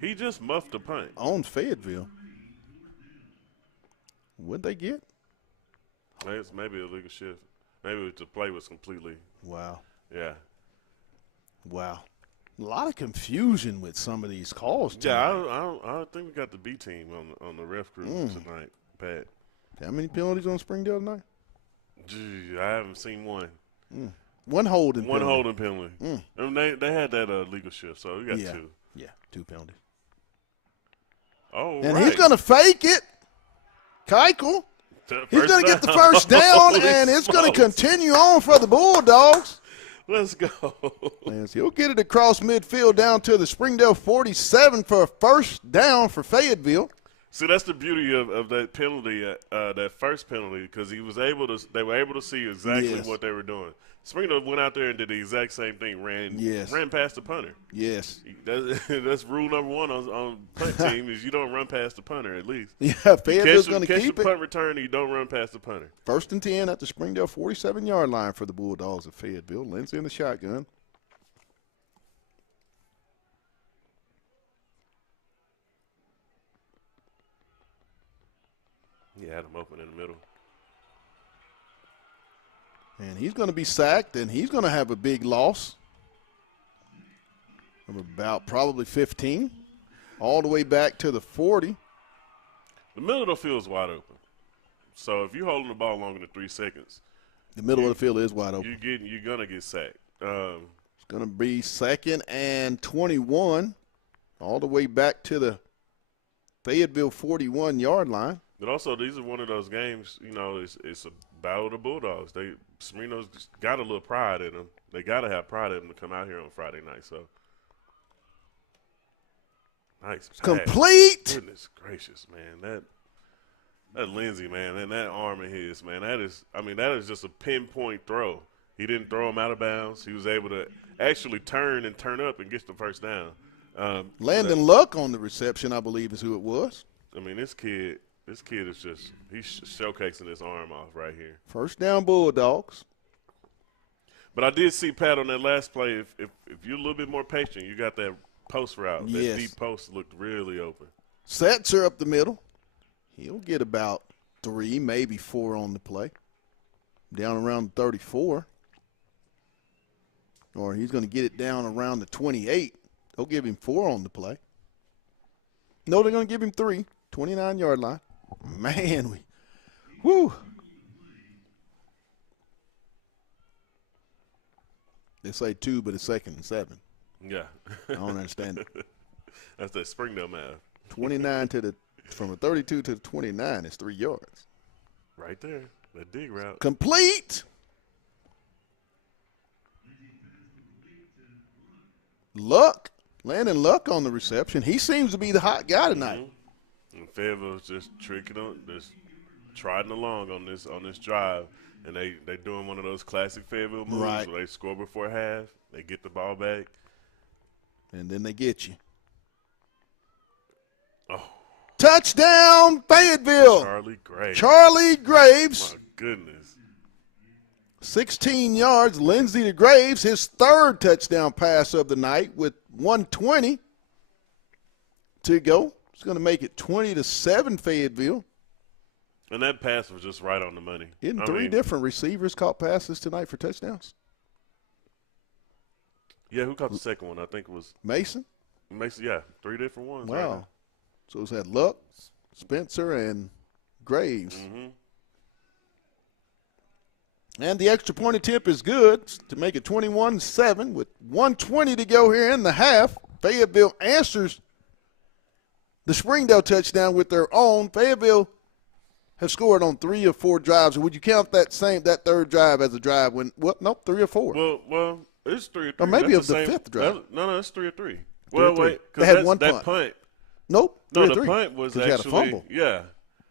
he just muffed the punt. On Fayetteville. What'd they get? It's maybe a legal shift. Maybe the play was completely. Wow. Yeah. Wow. A lot of confusion with some of these calls tonight. Yeah, I don't think we got the B team on the ref crew tonight, Pat. How many penalties on Springdale tonight? Gee, I haven't seen one. One holding penalty. One holding penalty. I mean, they had that legal shift, so we got two. Yeah, 2 penalties. Oh, and he's going to fake it. Keuchel. He's going to get the first down, and it's going to continue on for the Bulldogs. Let's go. Yes, he'll get it across midfield down to the Springdale 47 for a first down for Fayetteville. See, that's the beauty of that penalty, that first penalty, because they were able to see exactly what they were doing. Springdale went out there and did the exact same thing, ran past the punter. Yes. That's rule number one on punt team is you don't run past the punter at least. Yeah, Fayetteville's going to keep the punt return and you don't run past the punter. 1st and 10 at the Springdale 47-yard line for the Bulldogs of Fayetteville. Lindsey in the shotgun. He had him open in the middle. And he's going to be sacked, and he's going to have a big loss of about probably 15, all the way back to the 40. The middle of the field is wide open. So if you're holding the ball longer than 3 seconds, the middle of the field is wide open. You're going to get sacked. It's going to be 2nd and 21, all the way back to the Fayetteville 41-yard line. But also, these are one of those games, it's a battle of the Bulldogs. Smyrna's got a little pride in them. They got to have pride in them to come out here on Friday night. So, nice. Complete. Goodness gracious, man. That Lindsey, man, and that arm of his, man, that is just a pinpoint throw. He didn't throw him out of bounds. He was able to actually turn up and get the first down. Landon Luck on the reception, I believe, is who it was. I mean, this kid is he's showcasing his arm off right here. First down, Bulldogs. But I did see, Pat, on that last play, if you're a little bit more patient, you got that post route. That deep post looked really open. Setzer up the middle. He'll get about 3, maybe 4 on the play. Down around the 34. Or he's going to get it down around the 28. They'll give him 4 on the play. No, they're going to give him 3. 29-yard line. Man, whoo. They say 2, but it's 2nd and 7. Yeah. I don't understand it. That's that Springdale math. 29 from a 32 to the 29 is 3 yards. Right there. That dig route. Complete. Luck. Landon Luck on the reception. He seems to be the hot guy tonight. Mm-hmm. And Fayetteville's just trotting along on this drive, and they doing one of those classic Fayetteville moves where they score before half, they get the ball back, and then they get you. Oh, touchdown, Fayetteville! Charlie Graves. My goodness. 16 yards. Lindsey to Graves, his 3rd touchdown pass of the night with 1:20 to go. It's going to make it 20-7 Fayetteville. And that pass was just right on the money. Isn't 3 different receivers caught passes tonight for touchdowns? Yeah, who caught the second one? I think it was Mason, yeah, 3 different ones. Wow. Right, so it's had Luck, Spencer, and Graves. Mm-hmm. And the extra point attempt is good to make it 21-7 with 1:20 to go here in the half. Fayetteville answers the Springdale touchdown with their own. Fayetteville have scored on 3 of 4 drives. Would you count that 3rd drive as a drive? Nope, 3 or 4. Well, it's 3 or 3. Or maybe of the 5th drive. No, it's 3 or 3. Well, wait, they had one that punt. punt. Nope, 3 or 3. No, the punt was actually had a fumble. Yeah,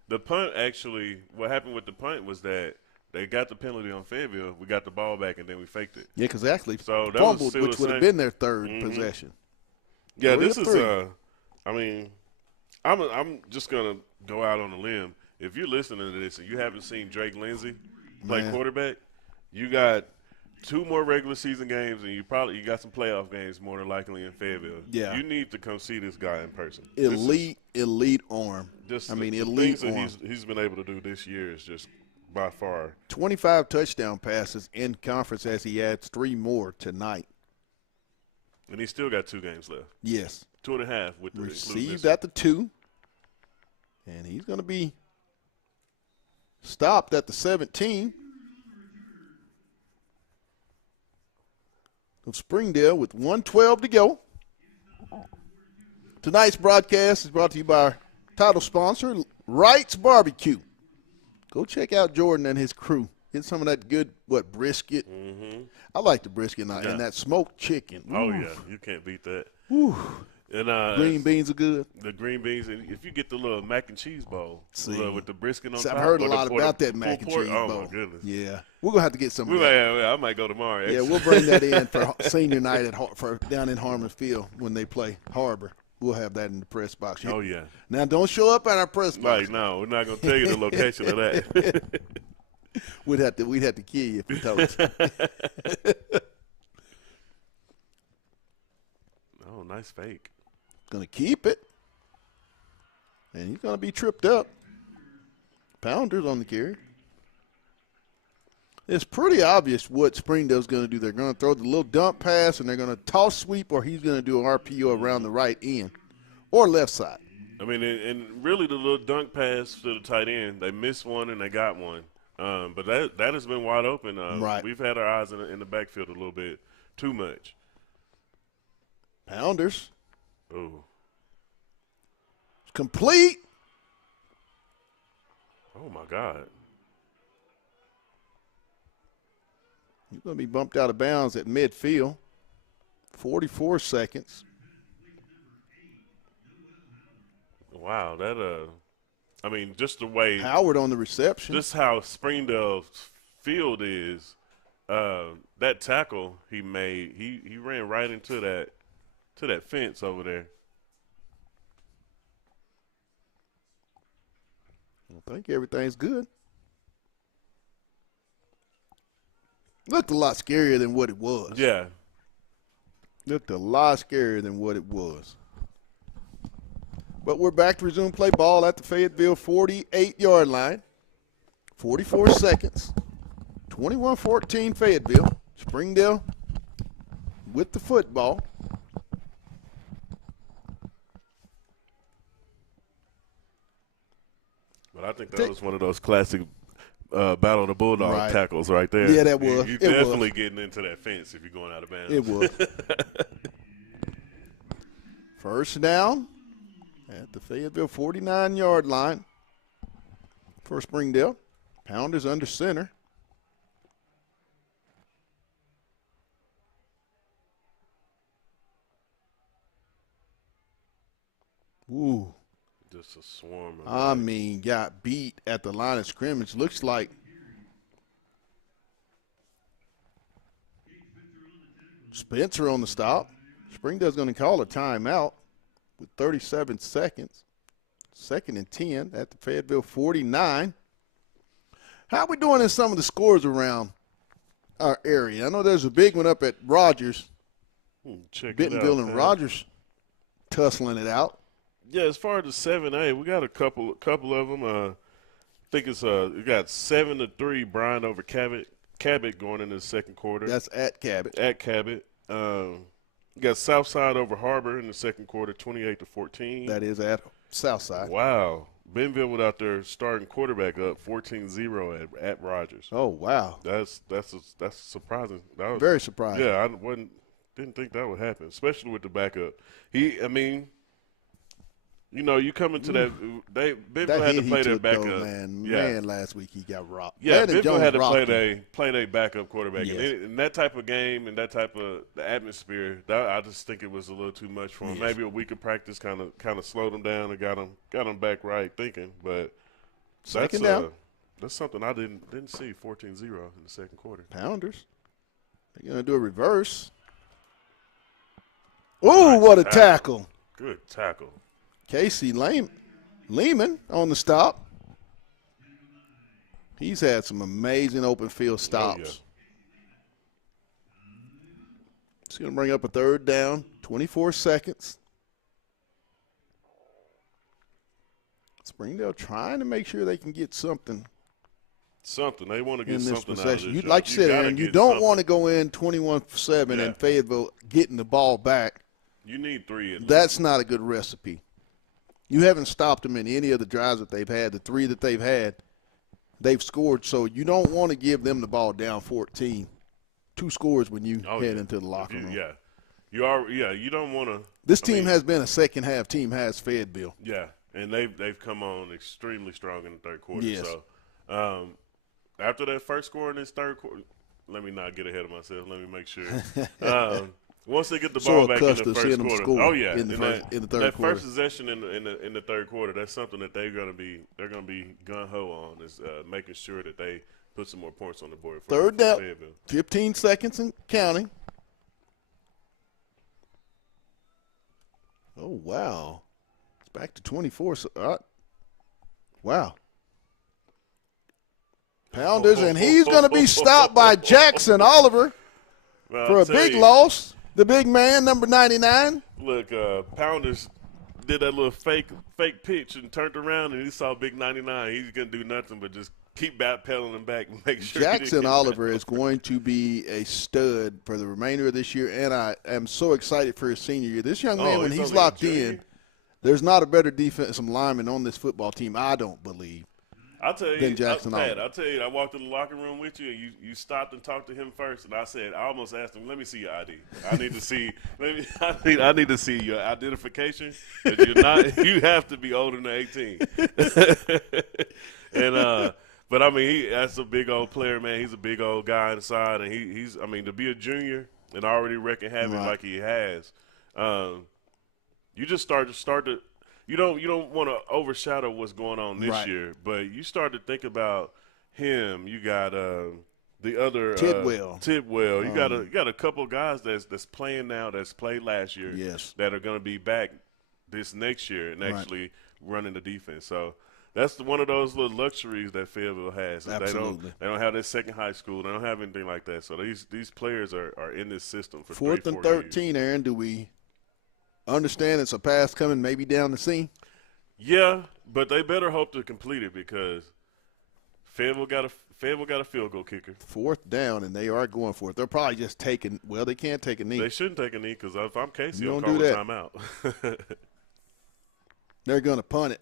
the punt actually. What happened with the punt was that they got the penalty on Fayetteville. We got the ball back, and then we faked it. Yeah, because they actually fumbled, which would have been their 3rd possession. Yeah, this is I mean, I'm just gonna go out on a limb. If you're listening to this and you haven't seen Drake Lindsey play quarterback, you got 2 more regular season games, and you got some playoff games more than likely in Fayetteville. Yeah, you need to come see this guy in person. Elite arm. Elite arm. He's been able to do this year is just by far. 25 touchdown passes in conference as he adds 3 more tonight. And he's still got 2 games left. Yes. 2.5 with the received at the 2. And he's going to be stopped at the 17. of Springdale with 1:12 to go. Tonight's broadcast is brought to you by our title sponsor, Wright's Barbecue. Go check out Jordan and his crew. Get some of that good, brisket. Mm-hmm. I like the brisket and that smoked chicken. Ooh. Oh, yeah. You can't beat that. Ooh. And green beans are good. The green beans, and if you get the little mac and cheese bowl with the brisket on top. I've heard a lot about that mac and cheese bowl. Oh, my goodness. Yeah. We're going to have to get some of that. I might go tomorrow. Actually. Yeah, we'll bring that in for senior night for down in Harmon Field when they play Harbor. We'll have that in the press box. Oh, yeah. Now, don't show up at our press box. Like, no, we're not going to tell you the location of that. We'd have to kill you if we told us. Oh, nice fake. Going to keep it. And he's going to be tripped up. Pounders on the carry. It's pretty obvious what Springdale's going to do. They're going to throw the little dump pass, and they're going to toss sweep, or he's going to do an RPO around the right end or left side. I mean, and really the little dunk pass to the tight end, they missed one and they got one. But that has been wide open. Right. We've had our eyes in the backfield a little bit too much. Pounders. Oh. Complete. Oh, my God. He's going to be bumped out of bounds at midfield. 44 seconds. Wow, just the way Howard on the reception. Just how Springdale's field is, that tackle he made, he ran right into that fence over there. I think everything's good. Looked a lot scarier than what it was. Yeah. Looked a lot scarier than what it was. But we're back to resume play ball at the Fayetteville 48-yard line. 44 seconds. 21-14 Fayetteville. Springdale with the football. But I think that was one of those classic Battle of the Bulldogs tackles right there. Yeah, that was. You're definitely getting into that fence if you're going out of bounds. It was. First down at the Fayetteville 49-yard line for Springdale. Pounders under center. Ooh. Just a swarm of got beat at the line of scrimmage. Looks like Spencer on the stop. Springdale's going to call a timeout with 37 seconds. 2nd and 10 at the Fayetteville 49. How are we doing in some of the scores around our area? I know there's a big one up at Rogers. Bentonville and Rogers tussling it out. Yeah, as far as the 7A, we got a couple of them. I think we got 7-3 Bryan over Cabot going into the second quarter. That's at Cabot. At Cabot. We got Southside over Harbor in the second quarter, 28-14. That is at Southside. Wow. Bentonville without their starting quarterback up 14-0 at Rogers. Oh, wow. That's surprising. That was, very surprising. Yeah, didn't think that would happen, especially with the backup. You come into that. Bentonville had to play their backup. Man, last week he got rocked. Yeah, Bentonville had to play their backup quarterback. Yes. In that type of game and that type of the atmosphere, I just think it was a little too much for him. Yes. Maybe a week of practice kind of slowed him down and got him back right thinking. But second down. That's something I didn't see. 14-0 in the second quarter. Pounders. They're gonna do a reverse. Oh, what a tackle! Good tackle. Casey Lehman on the stop. He's had some amazing open field stops. Oh, yeah. It's going to bring up a 3rd down, 24 seconds. Springdale trying to make sure they can get something. They want to get something out of this. Like you said, Aaron, you don't want to go in 21-7 and Fayetteville getting the ball back. You need 3. That's not a good recipe. You haven't stopped them in any of the drives that they've had. The 3 that they've had, they've scored. So you don't want to give them the ball down 14 two scores when you head into the locker room. Yeah. You don't want to. This team has been a second-half team, has Fayetteville. Yeah, and they've come on extremely strong in the third quarter. Yes. So after that first score in this third quarter, let me not get ahead of myself. Let me make sure. Once they get the ball back in the first quarter, in the third quarter. That first possession in the third quarter, that's something that they're gonna be gun ho on is making sure that they put some more points on the board. Third down, Fayetteville. 15 seconds and counting. Oh, wow. It's back to 24. Wow. Pounders, and he's going to be stopped by Jackson Oliver for a big loss. The big man, number 99. Look, Pounders did that little fake pitch and turned around, and he saw big 99. He's going to do nothing but just keep pedaling back and make sure. Jackson Oliver is going to be a stud for the remainder of this year, and I am so excited for his senior year. This young man, when he's locked in, there's not a better defensive lineman on this football team, I don't believe, than Jackson Oliver. I'll tell you, I walked in the locker room with you, and you stopped and talked to him first, and I almost asked him, let me see your ID. I need to see I need to see your identification. You have to be older than 18. And but, I mean, that's a big old player, man. He's a big old guy inside, and he's to be a junior and already wreaking havoc like he has, you just start to you don't want to overshadow what's going on this year, but you start to think about him. You got the other Tidwell. You got a couple of guys that's playing now that's played last year that are going to be back this next year and actually running the defense. So that's one of those little luxuries that Fayetteville has. Absolutely. They don't have that second high school. They don't have anything like that. So these players are in this system for 4th and 13, Aaron. Do we understand it's a pass coming maybe down the seam? Yeah, but they better hope to complete it because Fayetteville got a field goal kicker. 4th down, and they are going for it. They're probably just taking – well, they can't take a knee. They shouldn't take a knee because if I'm Casey, I'll call a timeout. They're going to punt it.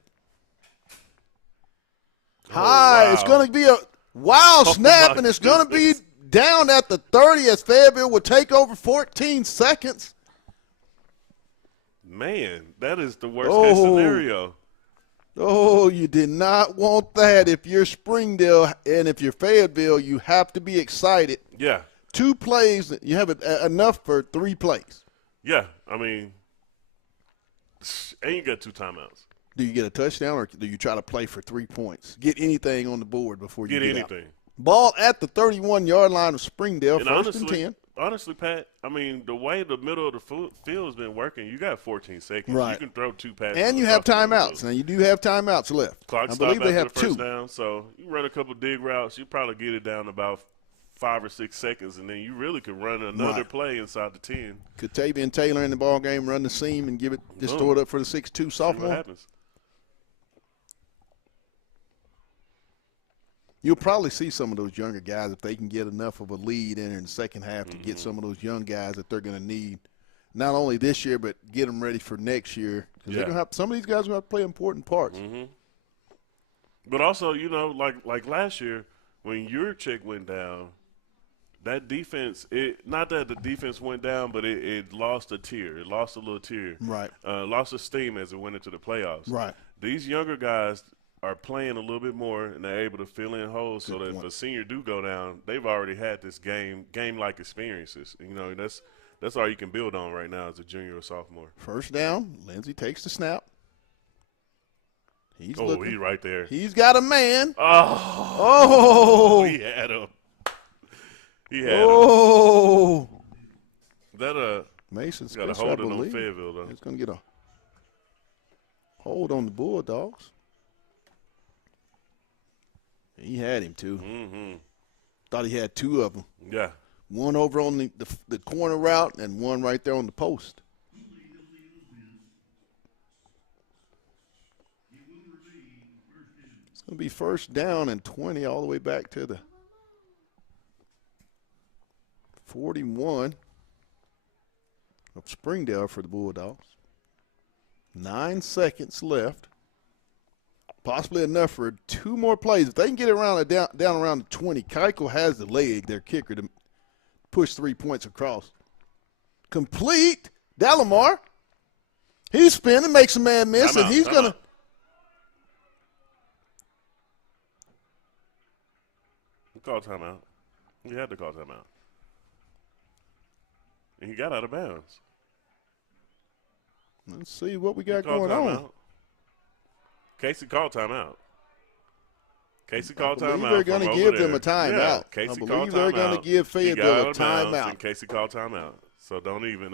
High. Wow. It's going to be a wild snap, and it's going to be down at the 30 as Fayetteville will take over 14 seconds. Man, that is the worst-case scenario. Oh, you did not want that. If you're Springdale and if you're Fayetteville, you have to be excited. Yeah. 2 plays, you have enough for 3 plays. Yeah, I mean, and you got 2 timeouts. Do you get a touchdown or do you try to play for 3 points? Get anything on the board before you get anything. Out. Ball at the 31-yard line of Springdale, and 1st and 10. Honestly, Pat, I mean, the way the middle of the field has been working, you got 14 seconds. Right. You can throw 2 passes. And you have timeouts. Now, you do have timeouts left. Clock I stop believe they have after the 2. first down, so you run a couple dig routes. You probably get it down about 5 or 6 seconds, and then you really could run another play inside the 10. Could Tavian Taylor in the ball game run the seam and give it, just throw it up for the 6'2" sophomore? See what happens. You'll probably see some of those younger guys if they can get enough of a lead in the second half to get some of those young guys that they're going to need, not only this year but get them ready for next year. Because they're going to have some of these guys are going to have to play important parts. Mm-hmm. But also, like last year when your check went down, that defense, not that the defense went down, but it lost a tier. It lost a little tier. Right. Lost a steam as it went into the playoffs. Right. These younger guys are playing a little bit more, and they're able to fill in holes so that if a senior do go down, they've already had this game-like experiences. That's all you can build on right now as a junior or sophomore. First down, Lindsey takes the snap. He's right there. He's got a man. Oh. He had him. That Mason's got a hold on Fayetteville, though. He's going to get a hold on the Bulldogs. He had him, too. Mm-hmm. Thought he had 2 of them. Yeah. One over on the corner route and one right there on the post. It's going to be first down and 20 all the way back to the 41 of Springdale for the Bulldogs. 9 seconds left. Possibly enough for 2 more plays. If they can get it down around the 20, Keuchel has the leg, their kicker, to push 3 points across. Complete. Delamar. He's spinning, makes a man miss, and he's going to. He called timeout. He had to call timeout. And he got out of bounds. Let's see what we got going on. Casey called timeout. Casey called timeout. I believe they're going to give them a timeout. Yeah, Casey I called believe they're going to give Fayetteville a timeout. And Casey called timeout. So don't even.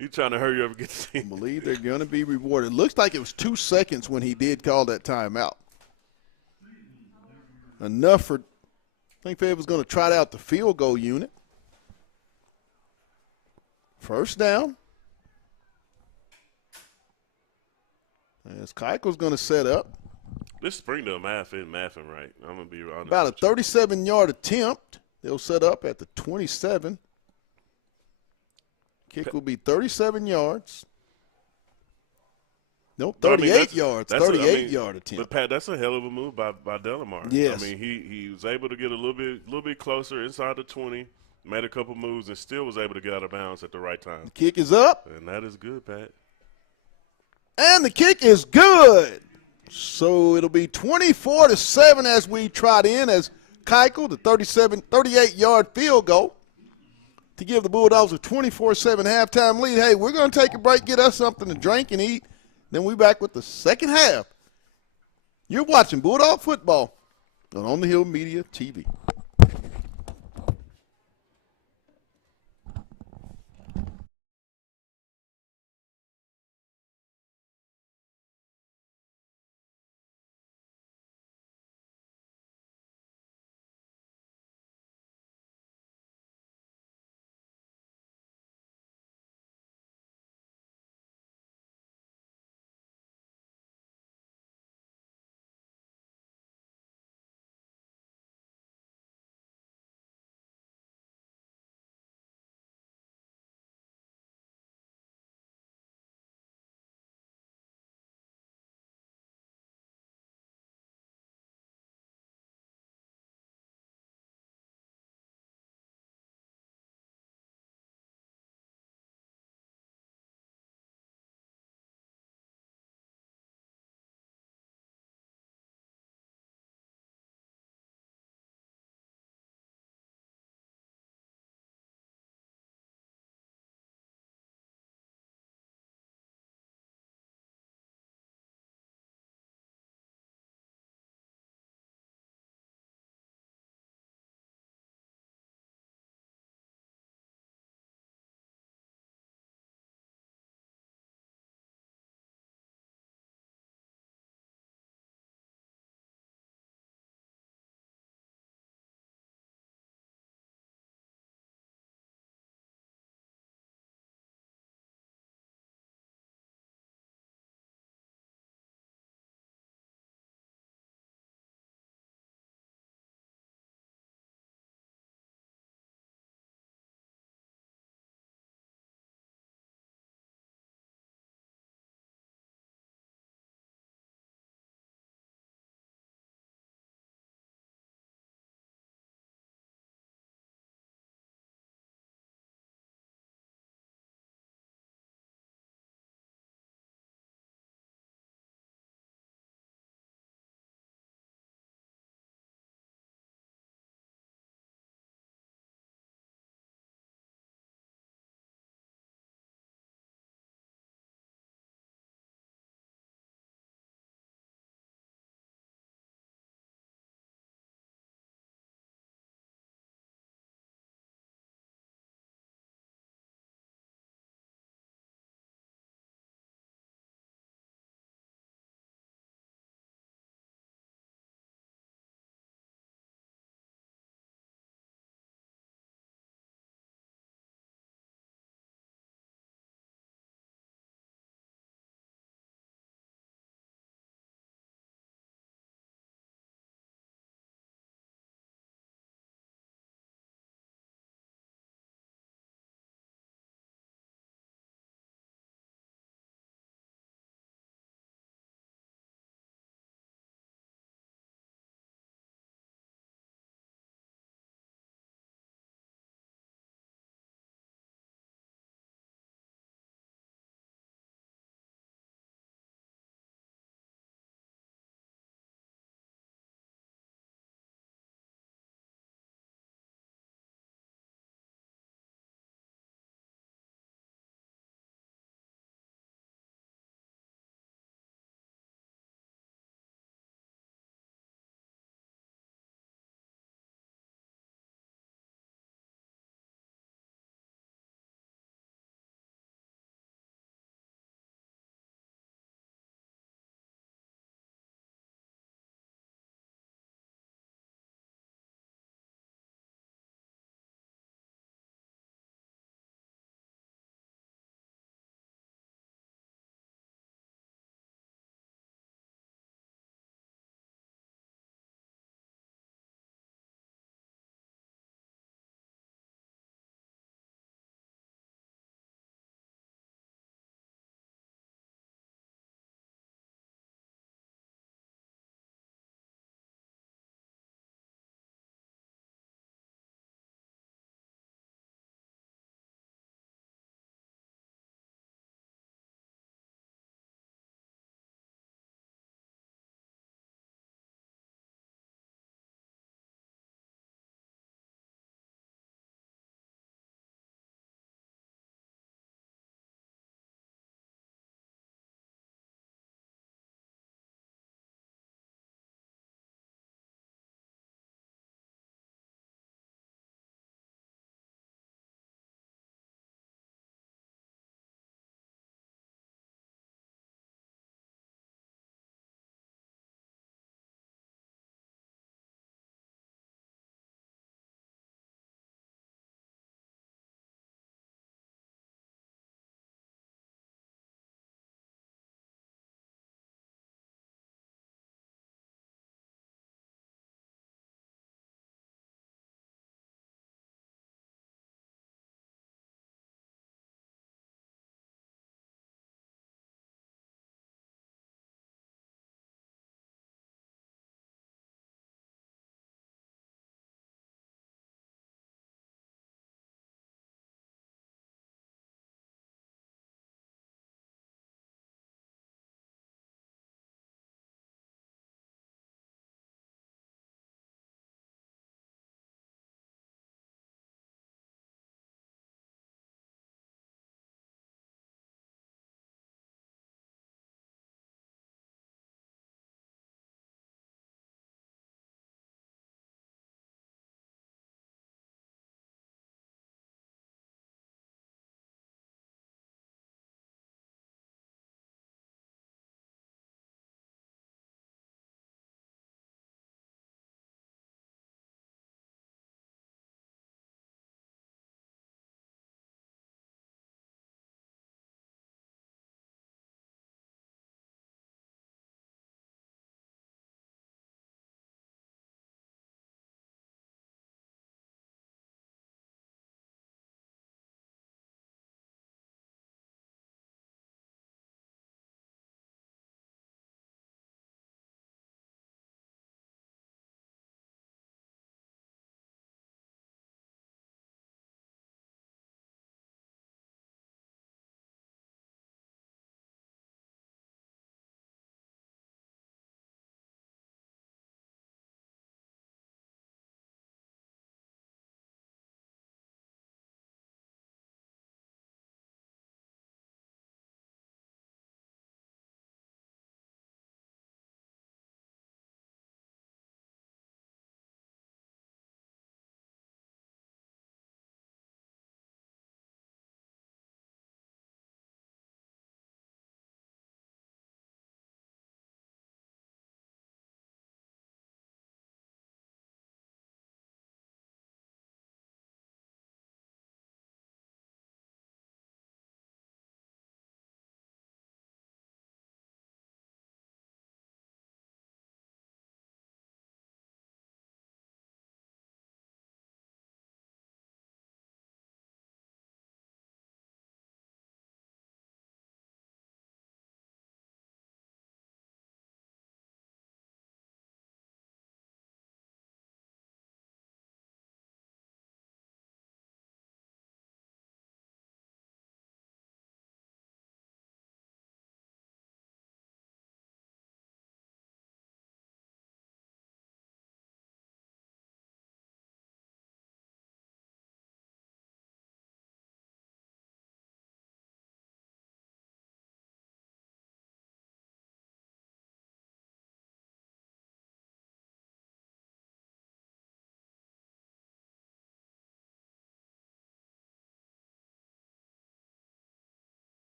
You're trying to hurry up and get the team. I believe they're going to be rewarded. It looks like it was 2 seconds when he did call that timeout. Enough for, I think Fayetteville's going to trot out the field goal unit. First down. As Keiko's going to set up. This Springdale math isn't mathing right. I'm going to be honest. About a 37-yard attempt. They'll set up at the 27. Kick will be 37 yards. Nope, 38 yards. 38-yard attempt. But, Pat, that's a hell of a move by Delamar. Yes. I mean, he was able to get a little bit closer inside the 20, made a couple moves, and still was able to get out of bounds at the right time. The kick is up. And that is good, Pat. And the kick is good. So it'll be 24-7 as we trot in as Keiko, the 38-yard field goal, to give the Bulldogs a 24-7 halftime lead. Hey, we're going to take a break, get us something to drink and eat. Then we back with the second half. You're watching Bulldog football on the Hill Media TV.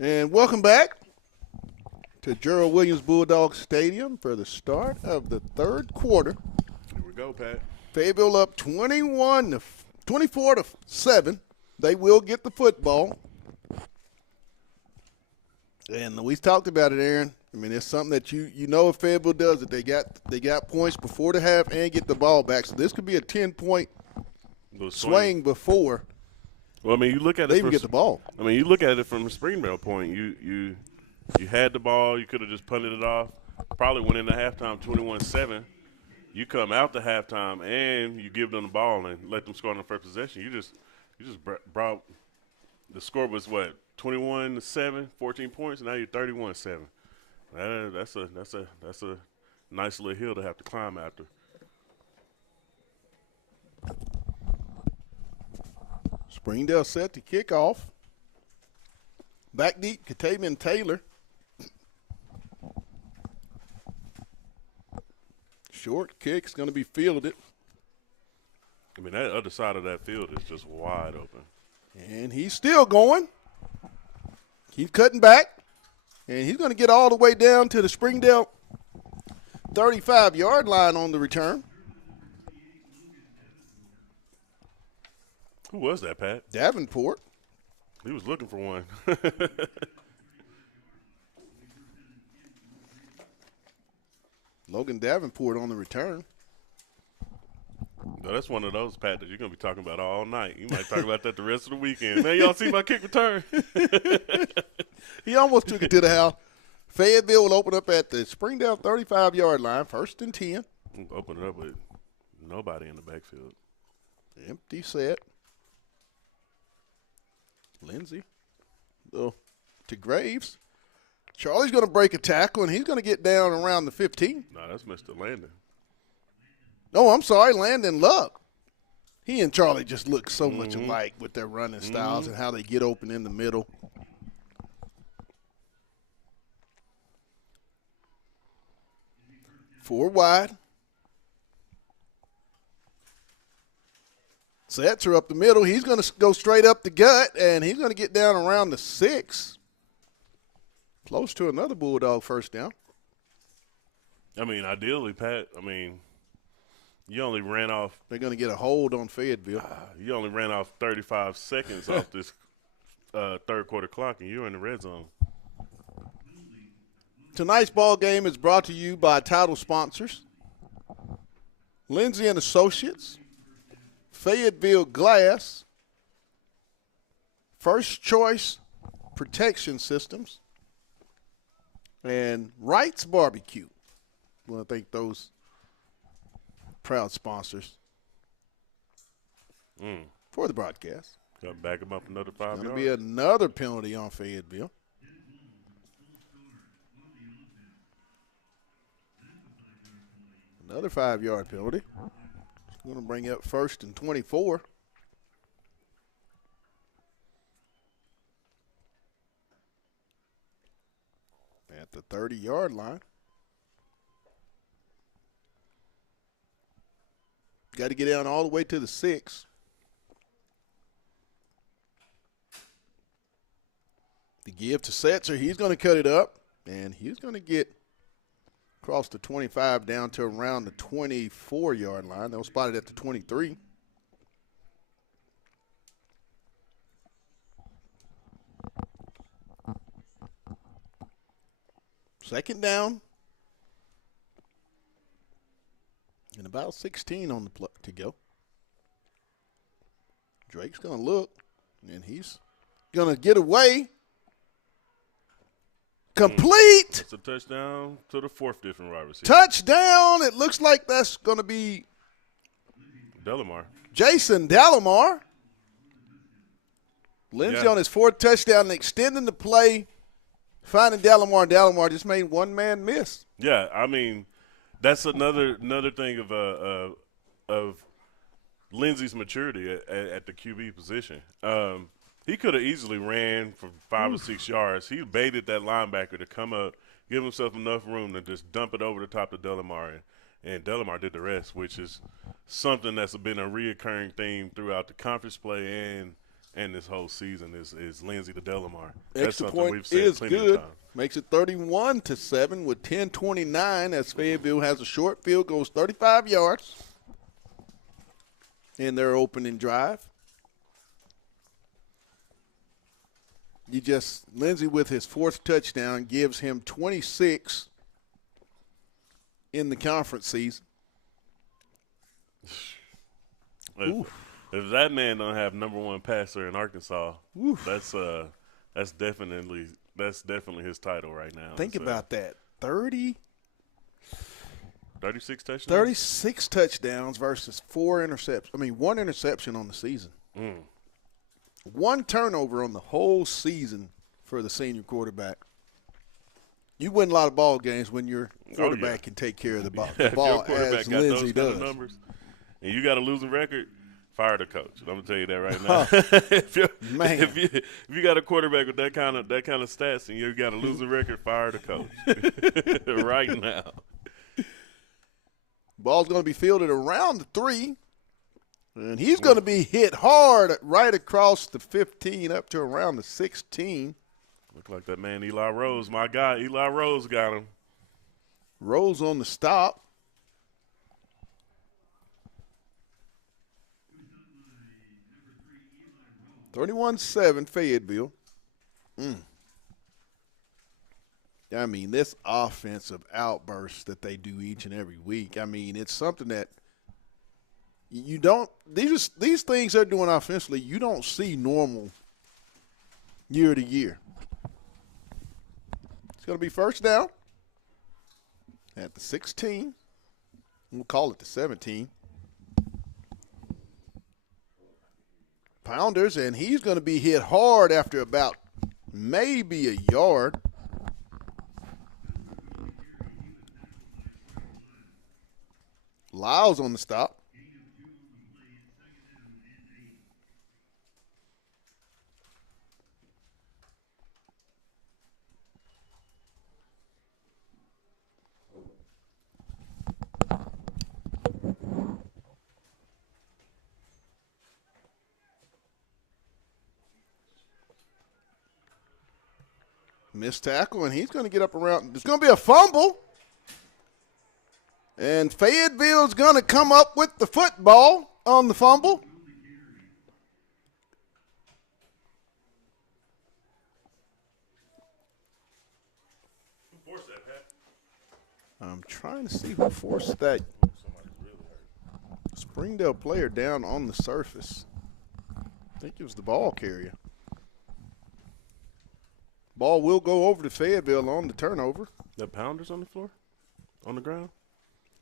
And welcome back to Gerald Williams Bulldogs Stadium for the start of the third quarter. Here we go, Pat. Fayetteville up 24-7. They will get the football. And we talked about it, Aaron. I mean, it's something that you know if Fayetteville does it, they got points before the half and get the ball back. So this could be a 10-point swing before. Well, I mean, you look at they it even get the ball. I mean, you look at it from a Springdale point. You had the ball. You could have just punted it off. Probably went into halftime 21-7. You come out to halftime and you give them the ball and let them score on the first possession. You just brought the score was what 21-7, 14 points. And now you're 31-7. That's a nice little hill to have to climb after. Springdale set to kick off. Back deep, Katavian Taylor. Short kick's going to be fielded. I mean, that other side of that field is just wide open. And he's still going. He's cutting back. And he's going to get all the way down to the Springdale 35-yard line on the return. Who was that, Pat? Davenport. He was looking for one. Logan Davenport on the return. No, that's one of those, Pat, that you're going to be talking about all night. You might talk about that the rest of the weekend. Man, y'all see my kick return? He almost took it to the house. Fayetteville will open up at the Springdale 35-yard line, 1st and 10. Open it up with nobody in the backfield. Empty set. Lindsey. To Graves. Charlie's going to break a tackle, and he's going to get down around the 15. No, that's Mr. Landon. Oh, I'm sorry, Landon Luck. He and Charlie just look so much alike with their running styles and how they get open in the middle. Four wide. Setzer up the middle. He's going to go straight up the gut, and he's going to get down around the 6. Close to another Bulldog first down. I mean, ideally, Pat, you only ran off. They're going to get a hold on Fayetteville. You only ran off 35 seconds off this third quarter clock, and you're in the red zone. Tonight's ball game is brought to you by title sponsors: Lindsay and Associates, Fayetteville Glass, First Choice Protection Systems, and Wright's Barbecue. I want to thank those proud sponsors for the broadcast. Got to back them up another 5 yards. Going to be another penalty on Fayetteville. Another 5-yard penalty. It's going to bring up 1st and 24. At the 30-yard line. Got to get down all the way to the 6. The give to Setzer. He's going to cut it up, and he's going to get across the 25 down to around the 24-yard line. They'll spot it at the 23. Second down. And about 16 on the to go. Drake's going to look, and he's going to get away. Complete. It's a touchdown to the 4th different wide receiver. Touchdown. It looks like that's going to be Delamar. Jason Delamar. Lindsey Yeah. on his 4th touchdown and extending the play, finding Delamar. And Delamar just made one man miss. Yeah, that's another thing of Lindsey's maturity at the QB position. He could have easily ran for 5 or 6 yards. He baited that linebacker to come up, give himself enough room to just dump it over the top of Delamar, and Delamar did the rest, which is something that's been a reoccurring theme throughout the conference play and and this whole season is Lindsey to Delamar. Extra That's something point we've said is plenty good. of times. Makes it 31-7 with 10:29 as Fayetteville has a short field, goes 35 yards in their opening drive. Lindsey with his fourth touchdown gives him 26 in the conference season. If that man don't have number one passer in Arkansas, that's definitely his title right now. Think about that. 36 touchdowns? 36 touchdowns versus 4 interceptions. I mean, 1 interception on the season. 1 turnover on the whole season for the senior quarterback. You win a lot of ball games when your quarterback can take care of the ball, If your quarterback as got Lindsey those kind does. of numbers, and you got a losing record, fire the coach. I'm gonna tell you that right now. If you got a quarterback with that kind of stats and you got a losing record, fire the coach right now. Ball's going to be fielded around the 3, and he's going to be hit hard right across the 15 up to around the 16. Look like that man Eli Rose, my guy. Eli Rose got him. Rose on the stop. (31-7) Fayetteville. I mean, this offensive outburst that they do each and every week, I mean, it's something that you don't – these things they're doing offensively, you don't see normal year to year. It's going to be first down at the 16. We'll call it the 17. Pounders, and he's going to be hit hard after about maybe a yard. Lyles on the stop. Missed tackle, and he's going to get up around. There's going to be a fumble. And Fayetteville's going to come up with the football on the fumble. Who forced that, Pat? I'm trying to see who forced that. Springdale player down on the surface. I think it was the ball carrier. Ball will go over to Fayetteville on the turnover. The Pounders on the floor? On the ground?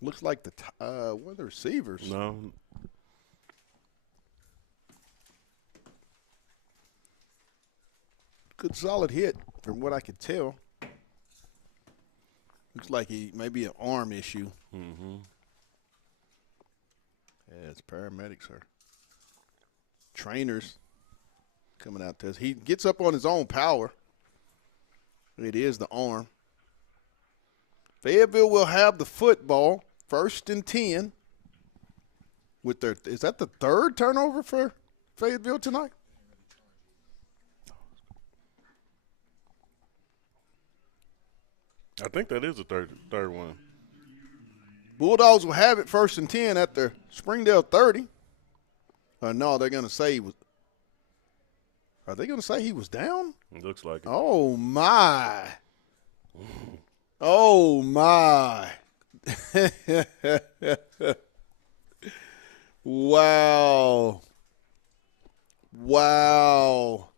Looks like one of the receivers. No. Good solid hit from what I could tell. Looks like maybe an arm issue. Mm-hmm. Yeah, it's paramedics or trainers coming out there. He gets up on his own power. It is the arm. Fayetteville will have the football, 1st and 10. Is that the 3rd turnover for Fayetteville tonight? I think that is the third one. Bulldogs will have it 1st and 10 at the Springdale 30. No, they're going to say are they going to say he was down? It looks like it. Oh, my. Oh, my. Wow. Wow.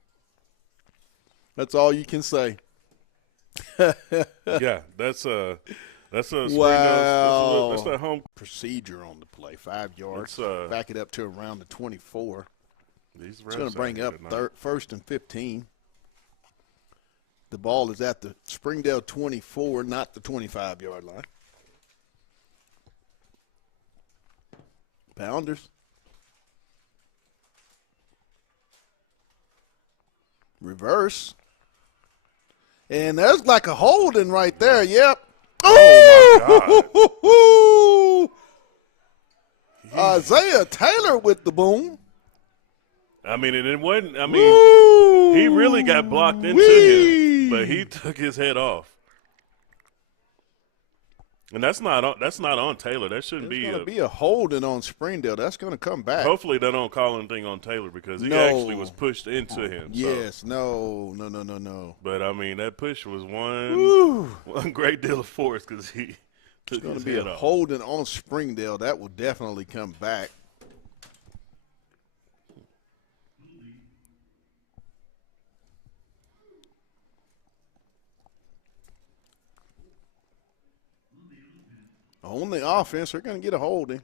That's all you can say. Yeah, that's Springdale's, wow. that's that home Procedure on the play, 5 yards. It's, back it up to around the 24. These It's going to bring up tonight. 1st and 15. The ball is at the Springdale 24, not the 25-yard line. Pounders. Reverse. And there's like a holding right there. Yep. Oh, my Isaiah Taylor with the boom. I mean, and it wasn't. I mean, Woo! he really got blocked into Wee! him, but he took his head off. And that's not on Taylor. That shouldn't There's be. going to be a holding on Springdale. That's going to come back. Hopefully they don't call anything on Taylor because he actually was pushed into him. Yes, so. No. But, I mean, that push was one great deal of force because he took his head off. It's going to be a holding on Springdale. That will definitely come back. On the offense, they're going to get a holding.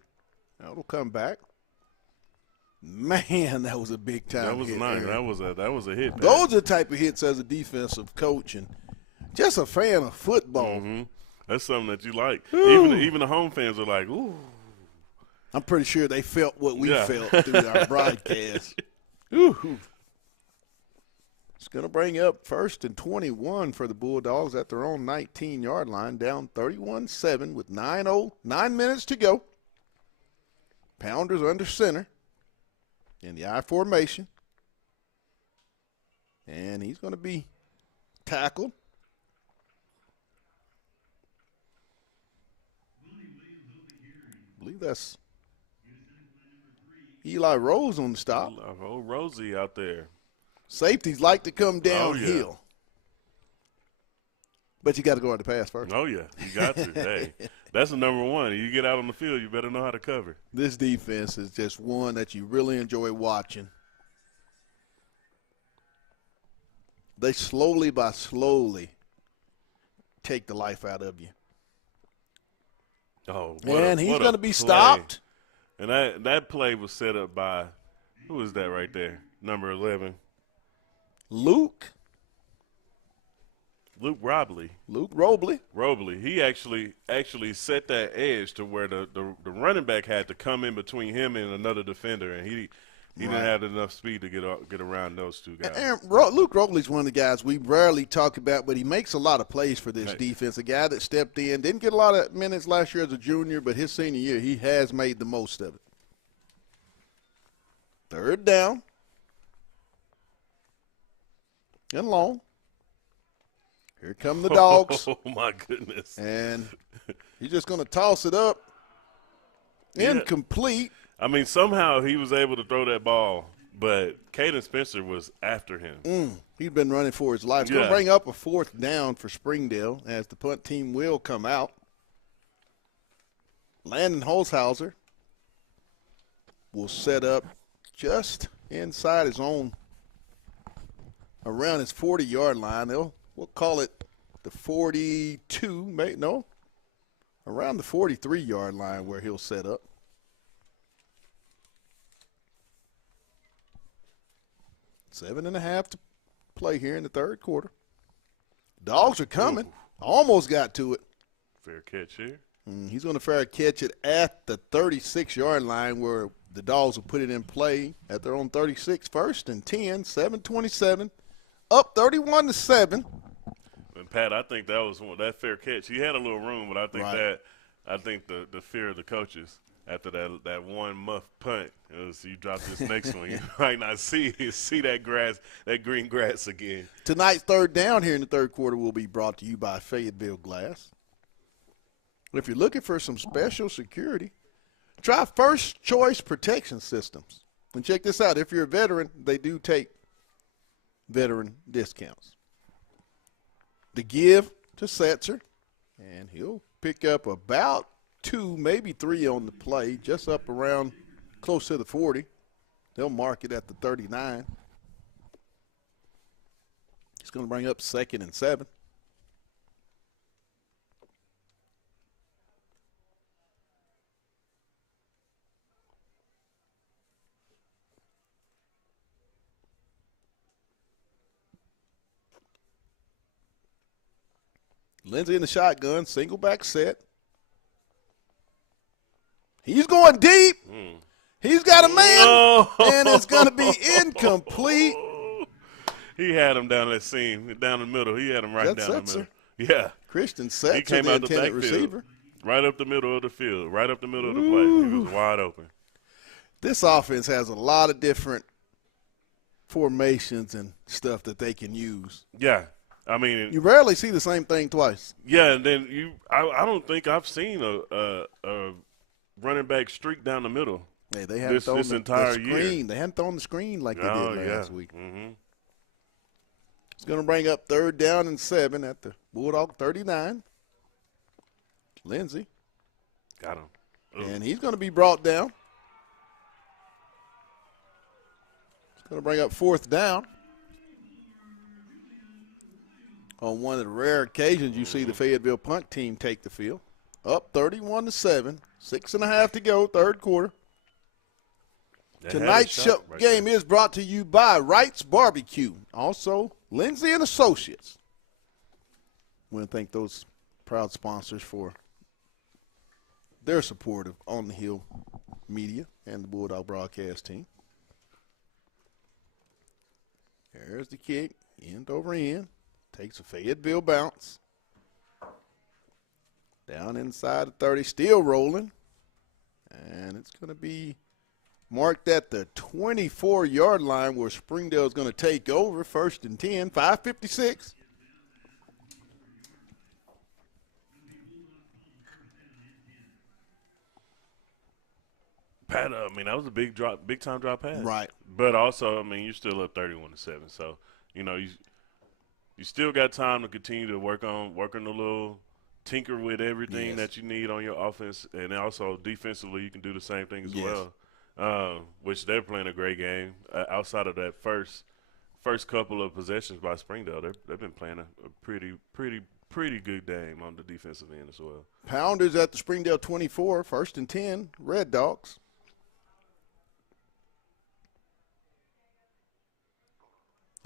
That'll come back. Man, that was a big time hit. That was nice. That was a hit. Man. Those are the type of hits as a defensive coach and just a fan of football. Mm-hmm. That's something that you like. Even the home fans are like, ooh. I'm pretty sure they felt what we felt through our broadcast. Ooh. It's going to bring up 1st and 21 for the Bulldogs at their own 19-yard line, down 31-7 with 9 minutes to go. Pounders under center in the I formation. And he's going to be tackled. I believe that's Eli Rose on the stop. Oh, Rosie out there. Safeties like to come downhill. Oh, yeah. But you got to go on the pass first. Oh, yeah. You got to. Hey, that's the number one. You get out on the field, you better know how to cover. This defense is just one that you really enjoy watching. They slowly take the life out of you. Oh, and he's going to be stopped. And that play was set up by, who is that right there? Number 11. Luke Robley. He actually set that edge to where the running back had to come in between him and another defender, and he didn't have enough speed to get around those two guys. And Luke Robley's one of the guys we rarely talk about, but he makes a lot of plays for this defense. A guy that stepped in, didn't get a lot of minutes last year as a junior, but his senior year he has made the most of it. 3rd down. And long. Here come the Dogs. Oh, my goodness. And he's just going to toss it up. Incomplete. I mean, somehow he was able to throw that ball, but Caden Spencer was after him. He's been running for his life. It's going to bring up a 4th down for Springdale as the punt team will come out. Landon Holzhauser will set up just inside his own, around his 40-yard line. We'll call it the 42, around the 43-yard line where he'll set up. 7.5 to play here in the 3rd quarter. Dogs are coming. Almost got to it. Fair catch here. He's going to fair catch it at the 36-yard line where the Dogs will put it in play at their own 36. 1st and 10, 7:27, up 31-7. And Pat, I think that fair catch. He had a little room, but I think the fear of the coaches after that one muff punt is you drop this next one, you might not see that grass, that green grass again. Tonight's 3rd down here in the 3rd quarter will be brought to you by Fayetteville Glass. If you're looking for some special security, try First Choice Protection Systems. And check this out. If you're a veteran, they do take veteran discounts. The give to Setzer, and he'll pick up about 2, maybe 3 on the play, just up around close to the 40. They'll mark it at the 39. It's going to bring up 2nd and 7. Lindsey in the shotgun, single back set. He's going deep. He's got a man, and it's going to be incomplete. He had him down that seam, down the middle. He had him right down the middle. Yeah. Christian Setzer, the intended receiver. Right up the middle of the field, right up the middle of the play. He was wide open. This offense has a lot of different formations and stuff that they can use. Yeah. I mean, you rarely see the same thing twice. Yeah, and then I don't think I've seen a running back streak down the middle. Hey, they haven't thrown this the entire screen. year. They hadn't thrown the screen like they did last week. Mm-hmm. It's going to bring up 3rd down and 7 at the Bulldog 39. Lindsey. Got him. Ooh. And he's going to be brought down. It's going to bring up 4th down. On one of the rare occasions you see the Fayetteville punt team take the field. Up 31-7. 6.5 to go, 3rd quarter. Tonight's game is brought to you by Wright's Barbecue. Also, Lindsay and Associates. I want to thank those proud sponsors for their support of On the Hill Media and the Bulldog broadcast team. There's the kick, end over end. Takes a Fayetteville bounce. Down inside the 30, still rolling. And it's going to be marked at the 24-yard line where Springdale is going to take over. 1st and 10, 5:56. Pat, I mean, that was a big time drop pass. Right. But also, I mean, you're still up 31-7. So, you know, you still got time to continue to work on the little tinker with everything that you need on your offense, and also defensively you can do the same thing as well. Which they're playing a great game. Outside of that first couple of possessions by Springdale, they've been playing a pretty good game on the defensive end as well. Pounders at the Springdale 24, 1st and 10, Red Dogs.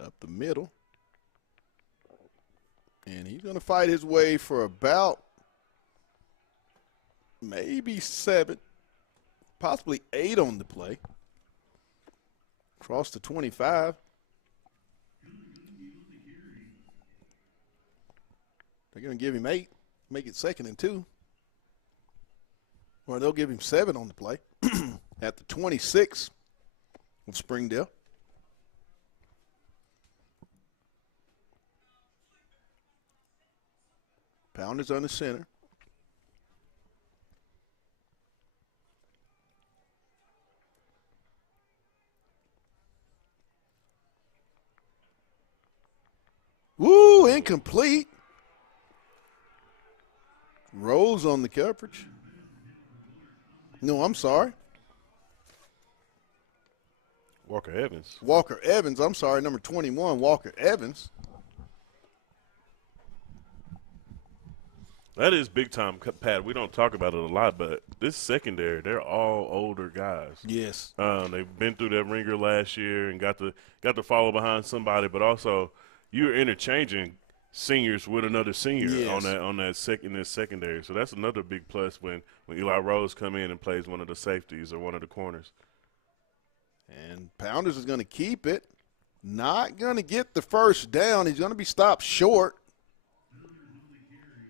Up the middle. And he's going to fight his way for about maybe 7, possibly 8 on the play. Across the 25. They're going to give him 8, make it 2nd and 2. Or they'll give him 7 on the play at the 26 of Springdale. Pounders on the center. Woo, incomplete. Rose on the coverage. No, I'm sorry. Walker Evans. Walker Evans, I'm sorry, number 21, Walker Evans. That is big time, Pat. We don't talk about it a lot, but this secondary, they're all older guys. Yes. They've been through that ringer last year and got to follow behind somebody, but also you're interchanging seniors with another senior on that secondary. So that's another big plus when Eli Rose come in and plays one of the safeties or one of the corners. And Pounders is going to keep it. Not going to get the 1st down. He's going to be stopped short.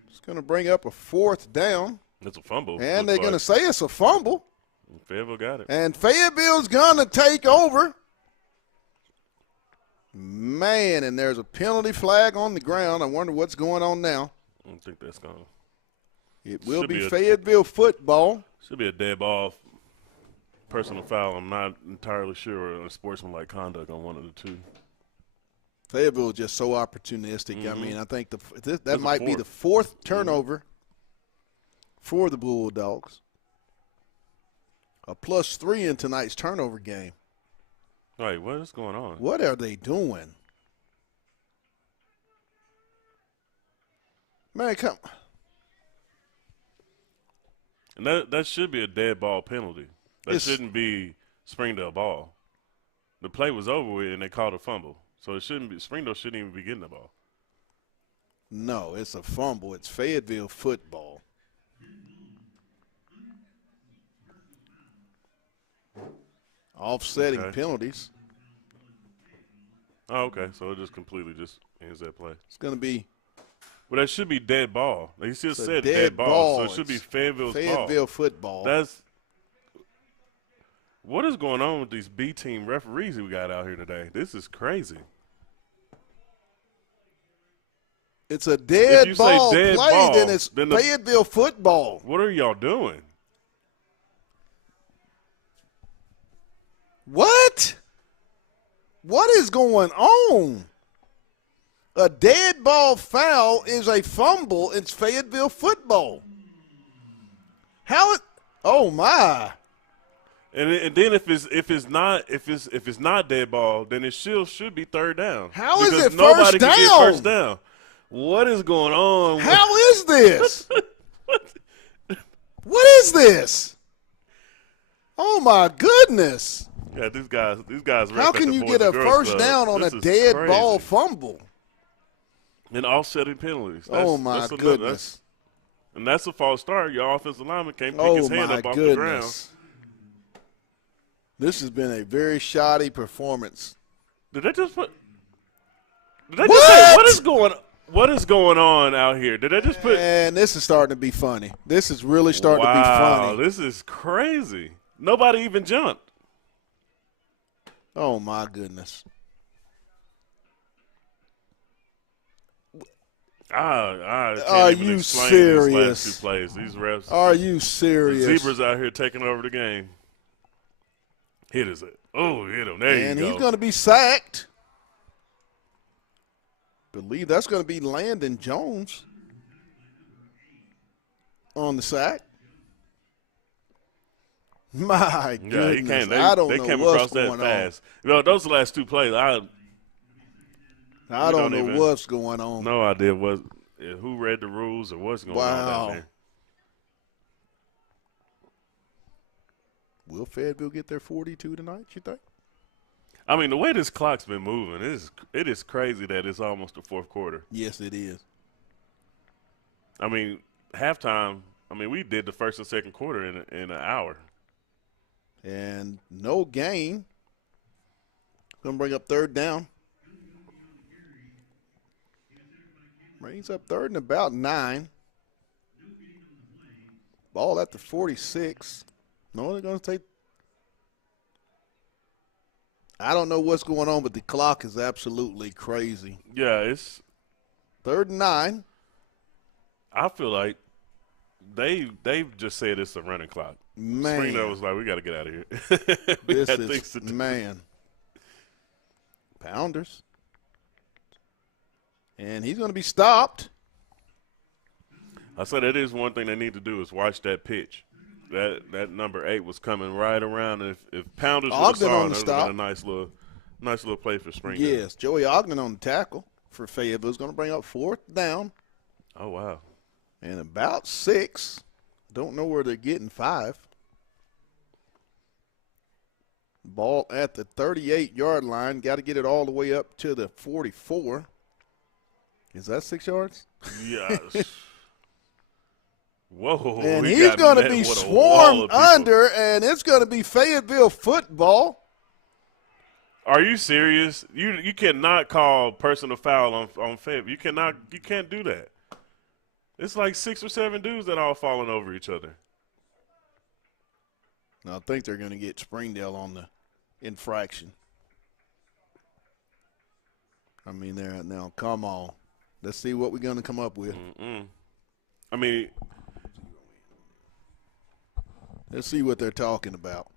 It's going to bring up a 4th down. It's a fumble. And they're going to say it's a fumble. Fayetteville got it. And Fayetteville's going to take over. Man, and there's a penalty flag on the ground. I wonder what's going on now. I don't think that's going to. It will be Fayetteville football. Should be a dead ball, personal foul. I'm not entirely sure, or sportsmanlike conduct on one of the two. Fayetteville is just so opportunistic. Mm-hmm. I mean, I think that might be the 4th turnover for the Bulldogs. A +3 in tonight's turnover game. All right, what is going on? What are they doing? Man, come. And that should be a dead ball penalty. That shouldn't be Springdale ball. The play was over with, and they called a fumble. So it shouldn't be. Springdale shouldn't even be getting the ball. No, it's a fumble. It's Fayetteville football. Offsetting penalties. Oh, okay. So it just completely just ends that play. It's going to be. Well, that should be dead ball. They still said dead ball, so it should be Fayetteville's ball. Fayetteville football. What is going on with these B-team referees we got out here today? This is crazy. It's a dead ball play, then it's then Fayetteville football. What are y'all doing? What? What is going on? A dead ball foul is a fumble. It's Fayetteville football. How? Oh my! And then if it's not dead ball, then it still should be third down. How is because it nobody first can get down? first down. What is going on? How is this? What is this? Oh my goodness! Yeah, these guys. How can you get a first down on a dead ball fumble? And offsetting penalties. Oh my goodness! And that's a false start. Your offensive lineman can't pick his hand up off the ground. This has been a very shoddy performance. Did they just put? Did they just say, what is going on out here? Did they just put? And this is starting to be funny. This is really starting to be funny. Wow, this is crazy. Nobody even jumped. Oh my goodness. Are you serious? These last two plays. These refs. Are you serious? The Zebras out here taking over the game. Hit his it. Oh, hit him. There you go. And he's going to be sacked. Believe that's going to be Landon Jones on the sack. My goodness. I don't know what's going on. You know, those last two plays, I don't know what's going on. No idea who read the rules or what's going on down there. Will Fayetteville get their 42 tonight, you think? I mean, the way this clock's been moving, it is crazy that it's almost the fourth quarter. Yes, it is. I mean, halftime, we did the first and second quarter in an hour. And no gain. Going to bring up third down. Brings up third and about 9. Ball at the 46. No, they're going to take. I don't know what's going on, but the clock is absolutely crazy. Yeah, it's third and 9. I feel like they've just said it's a running clock. Man, Springdale was like, we got to get out of here. This is man. Pounders. And he's going to be stopped. I said that is one thing they need to do is watch that pitch. That number 8 was coming right around. If Pounders would have saw it, would have been a nice little play for Springdale. Yes, Joey Ogden on the tackle for Fayetteville is going to bring up fourth down. Oh, wow. And about 6. Don't know where they're getting 5. Ball at the 38-yard line. Got to get it all the way up to the 44. Is that 6 yards? Yes. Whoa. And he's going to be swarmed under, and it's going to be Fayetteville football. Are you serious? You cannot call personal foul on Fayetteville. You can't do that. It's like 6 or 7 dudes that all falling over each other. I think they're going to get Springdale on the infraction. They're now, come on. Let's see what we're going to come up with. Let's see what they're talking about.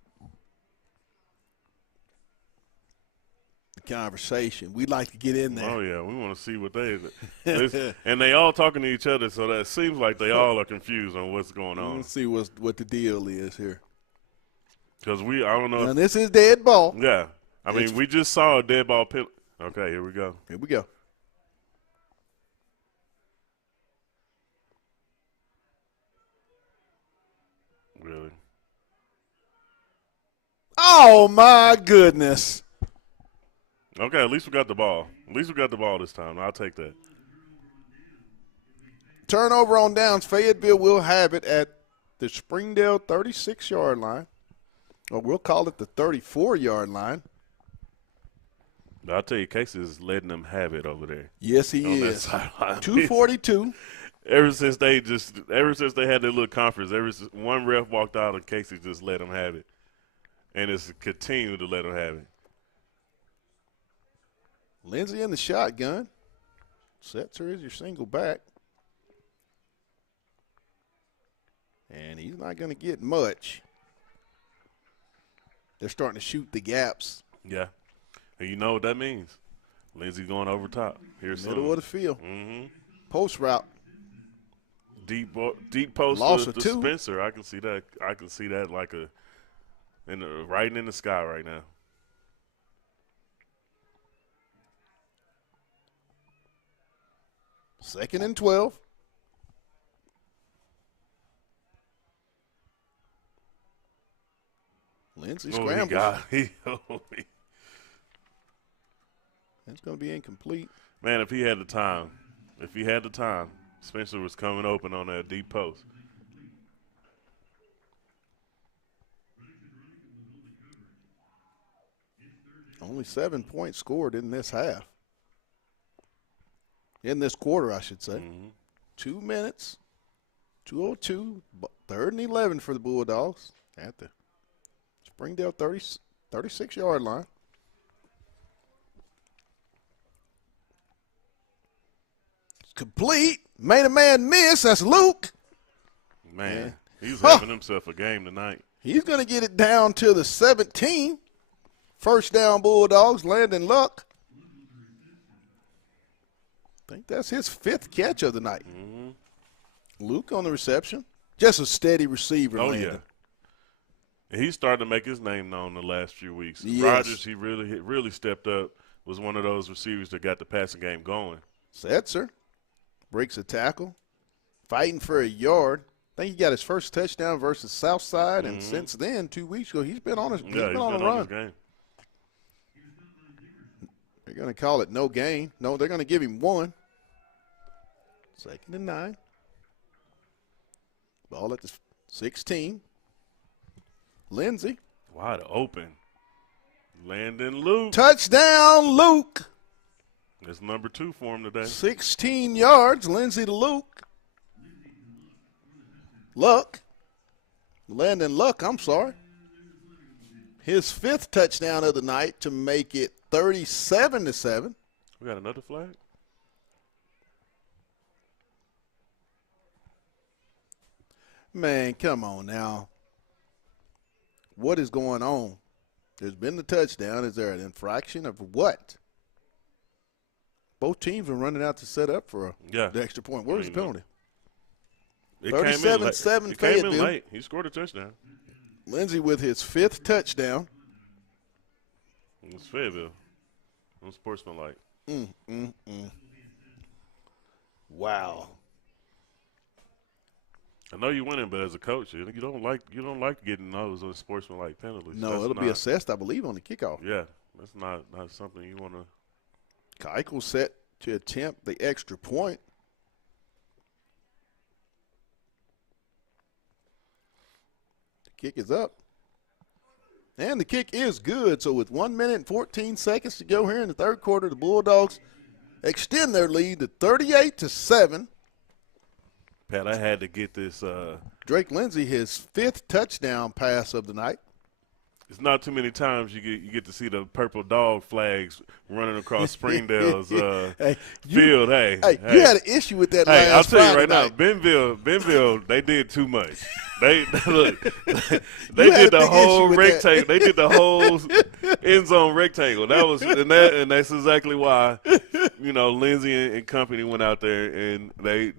The conversation. We'd like to get in there. Oh, yeah. We want to see what and they all talking to each other, so that seems like they all are confused on what's going on. Let's see what the deal is here. Because I don't know. And this is dead ball. Yeah. We just saw a dead ball penalty. Okay, here we go. Here we go. Really? Oh, my goodness. Okay, at least we got the ball. At least we got the ball this time. I'll take that. Turnover on downs. Fayetteville will have it at the Springdale 36-yard line. Or we'll call it the 34-yard line. I'll tell you, Casey is letting them have it over there. Yes, he is. 242. Ever since they had their little conference, one ref walked out and Casey just let them have it. and it's continue to let them have it. Lindsey in the shotgun. Setzer is your single back. And he's not going to get much. They're starting to shoot the gaps. Yeah. And you know what that means. Lindsey going over top. Here's middle of the field. Mm-hmm. Post route. Deep post Loss to of two. Spencer. I can see that. I can see that like writing in the sky right now. Second and 12. Lindsey scrambles. It's going to be incomplete. Man, if he had the time, Spencer was coming open on that deep post. Only 7 points scored in this half. In this quarter, I should say. Mm-hmm. 2 minutes, 2:02, 3rd and 11 for the Bulldogs at the Springdale 36-yard line. It's complete. Made a man miss. That's Luke. Man, he's having himself a game tonight. He's going to get it down to the 17. First down, Bulldogs. Landon Luck. I think that's his 5th catch of the night. Mm-hmm. Luke on the reception. Just a steady receiver, Oh, Landon. yeah. And he's starting to make his name known the last few weeks. Yes. Rogers, he really stepped up, was one of those receivers that got the passing game going. Setzer breaks a tackle, fighting for a yard. I think he got his first touchdown versus Southside, and since then, 2 weeks ago, he's been on a run. His game. They're going to call it no gain. No, they're going to give him 1. 2nd and 9. Ball at the 16. Lindsey. Wide open. Landon Luke. Touchdown, Luke. That's number 2 for him today. 16 yards, Lindsey to Luke. Landon Luck, I'm sorry. His 5th touchdown of the night to make it 37-7. We got another flag? Man, come on now. What is going on? There's been the touchdown. Is there an infraction of what? Both teams are running out to set up for the extra point. Where's the penalty? 37-7 It came in Fayetteville. late. He scored a touchdown. Lindsey with his 5th touchdown. It's Fayetteville. I'm sportsmanlike. Wow. I know you're winning, but as a coach, you don't like getting those unsportsmanlike penalties. No, it'll be assessed, I believe, on the kickoff. Yeah, that's not something you want to. Keuchel set to attempt the extra point. The kick is up. And the kick is good. So with 1 minute and 14 seconds to go here in the third quarter, the Bulldogs extend their lead to 38-7. Pat, I had to get this. Drake Lindsey, his 5th touchdown pass of the night. It's not too many times you get to see the purple dog flags running across Springdale's field. You had an issue with that last I'll tell you right Friday night. now, Benville, they did too much. They did the whole rectangle. They did the whole end zone rectangle. And that's exactly why, Lindsey and company went out there and they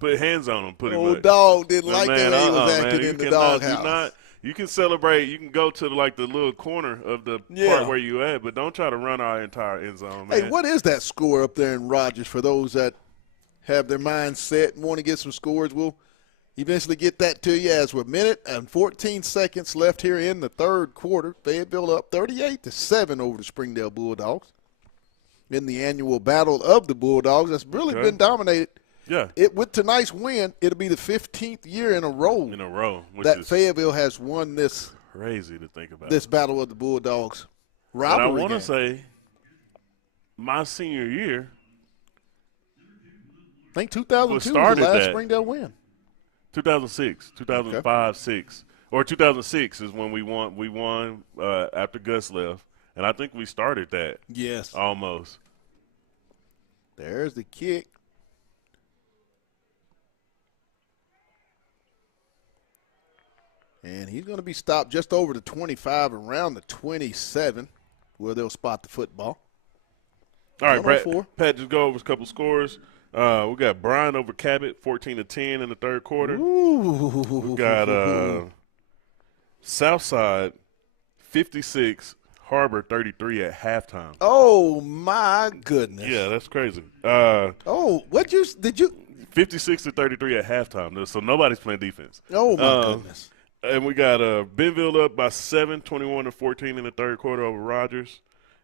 put hands on them pretty much. Old dog didn't like that he was acting in the doghouse. You can celebrate. You can go to the little corner of the part where you at, but don't try to run our entire end zone, man. Hey, what is that score up there in Rogers for those that have their minds set and want to get some scores? We'll eventually get that to you as we're 1 minute and 14 seconds left here in the third quarter. Fayetteville up 38-7 over the Springdale Bulldogs in the annual battle of the Bulldogs. That's really been dominated. Yeah. With tonight's win, it'll be the 15th year in a row. That Fayetteville has won this. Crazy to think about. This battle of the Bulldogs rivalry. And I want to say, my senior year. I think 2002 was the last Springdale win. 2006, 2005, 6. or 2006 is when we won. We won after Gus left, and I think we started that. Yes. Almost. There's the kick. And he's going to be stopped just over the 25, around the 27, where they'll spot the football. All right, Brad, Pat, just go over a couple scores. We got Bryan over Cabot, 14-10 in the third quarter. Ooh. We got Southside, 56, Harbor, 33 at halftime. Oh, my goodness. Yeah, that's crazy. Did you? 56-33 at halftime. So nobody's playing defense. Oh, my goodness. And we got Benville up by 7, 21-14 in the third quarter over Rogers.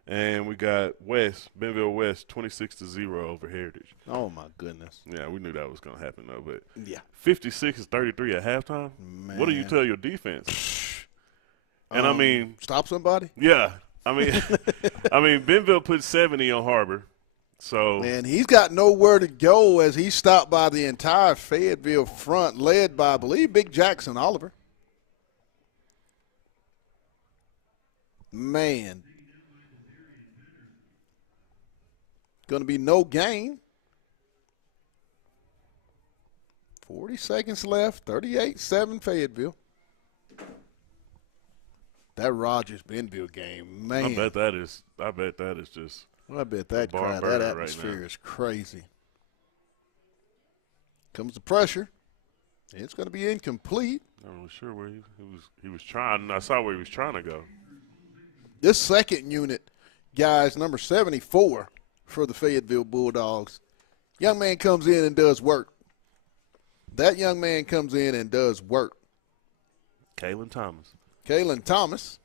And we got Benville West, 26-0 over Heritage. Oh, my goodness. Yeah, we knew that was going to happen, though. But yeah, 56-33 at halftime? Man. What do you tell your defense? And, I mean – stop somebody? Yeah. I mean, Benville put 70 on Harbor. So – and he's got nowhere to go as he's stopped by the entire Fayetteville front, led by, I believe, Big Jackson Oliver. Man. Going to be no gain. 40 seconds left, 38-7 Fayetteville. That Rogers-Benville game, man. I bet that is just I bet that atmosphere is crazy. Comes the pressure. It's going to be incomplete. I'm not sure where he was trying. I saw where he was trying to go. This second unit, guys, number 74 for the Fayetteville Bulldogs. Young man comes in and does work. That young man comes in and does work. Kalen Thomas,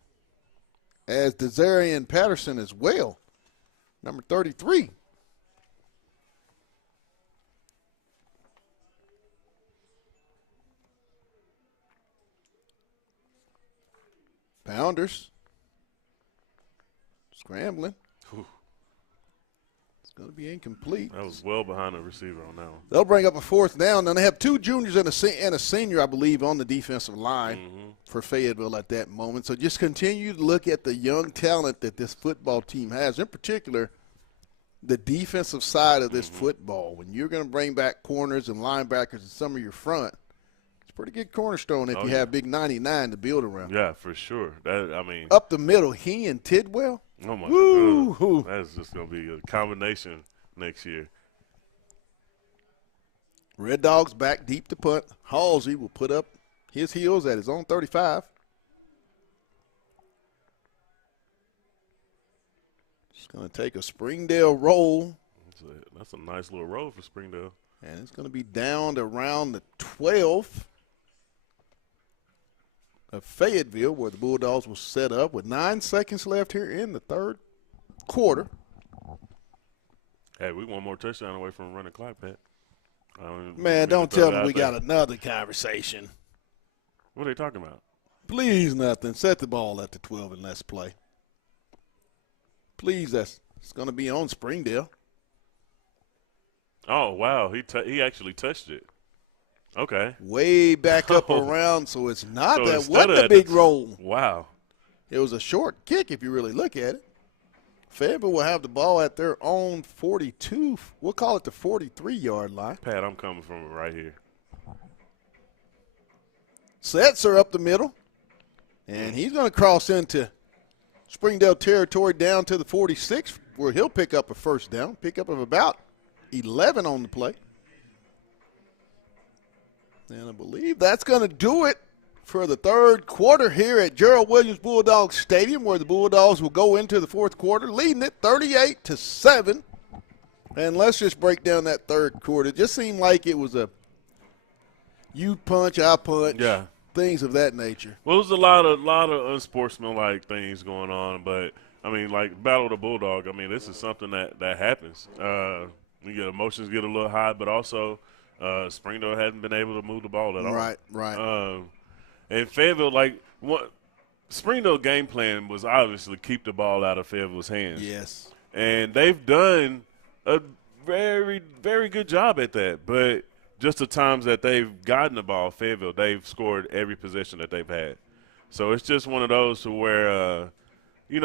as Desarian Patterson as well, number 33. Pounders. Scrambling. Whew. It's going to be incomplete. That was well behind the receiver on that one. They'll bring up a fourth down. And they have two juniors and a senior, I believe, on the defensive line for Fayetteville at that moment. So just continue to look at the young talent that this football team has, in particular the defensive side of this football. When you're going to bring back corners and linebackers and some of your front, it's a pretty good cornerstone if you have big 99 to build around. Yeah, for sure. Up the middle, he and Tidwell. Oh, my God. That's just going to be a combination next year. Red Dogs back deep to punt. Halsey will put up his heels at his own 35. It's going to take a Springdale roll. That's a nice little roll for Springdale. And it's going to be down to around the 12 of Fayetteville, where the Bulldogs will set up with 9 seconds left here in the third quarter. Hey, we one more touchdown away from running clock, Pat. Man, don't tell me we got another conversation. What are they talking about? Please, nothing. Set the ball at the 12 and let's play. Please, it's going to be on Springdale. Oh, wow. He actually touched it. Okay. Way back up around, so it's not so that wasn't a big roll. Wow. It was a short kick if you really look at it. Fayetteville will have the ball at their own 42. We'll call it the 43-yard line. Pat, I'm coming from right here. Sets are up the middle, and he's going to cross into Springdale territory down to the 46, where he'll pick up a first down, pickup of about 11 on the play. And I believe that's going to do it for the third quarter here at Gerald Williams Bulldogs Stadium, where the Bulldogs will go into the fourth quarter, leading it 38-7. And let's just break down that third quarter. It just seemed like it was a you punch, I punch, things of that nature. Well, there's a lot of unsportsmanlike things going on, but I mean, like Battle of the Bulldog. I mean, this is something that happens. Emotions get a little high, but also Springdale hadn't been able to move the ball at all. Right. And Fayetteville, Springdale game plan was obviously keep the ball out of Fayetteville's hands. Yes. And they've done a very, very good job at that. But just the times that they've gotten the ball, Fayetteville, they've scored every possession that they've had. So it's just one of those to where, you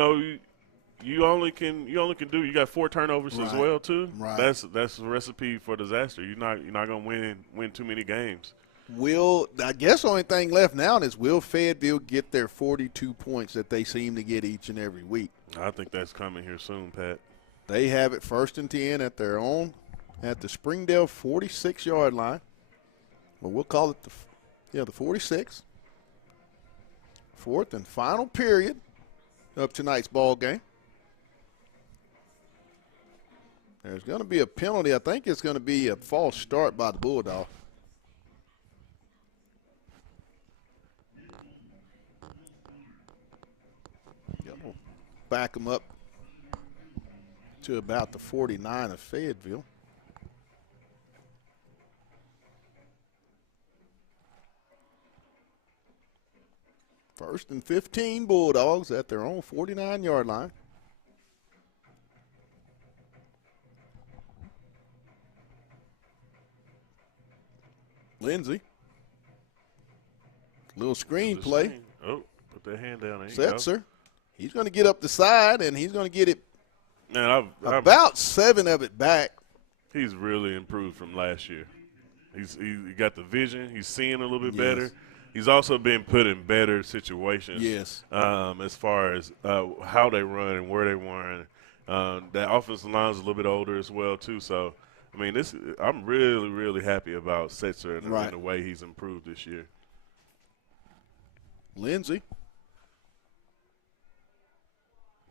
only can do. You got 4 turnovers as well too. Right. That's a recipe for disaster. You're not gonna win too many games. I guess the only thing left now is will Fayetteville get their 42 points that they seem to get each and every week? I think that's coming here soon, Pat. They have it 1st and 10 at the Springdale 46-yard line. Well, we'll call it the 46. 4th and final period of tonight's ball game. There's going to be a penalty. I think it's going to be a false start by the Bulldogs. We'll back them up to about the 49 of Fayetteville. First and 15 Bulldogs at their own 49-yard line. Lindsay. Little screen play. Oh, put that hand down. There you Setzer. He's going to get up the side, and he's going to get it about 7 of it back. He's really improved from last year. He got the vision. He's seeing a little bit better. He's also been put in better situations. Yes. As far as how they run and where they run. That offensive line is a little bit older as well too. So, I mean, I'm really, really happy about Setzer and the way he's improved this year. Lindsay.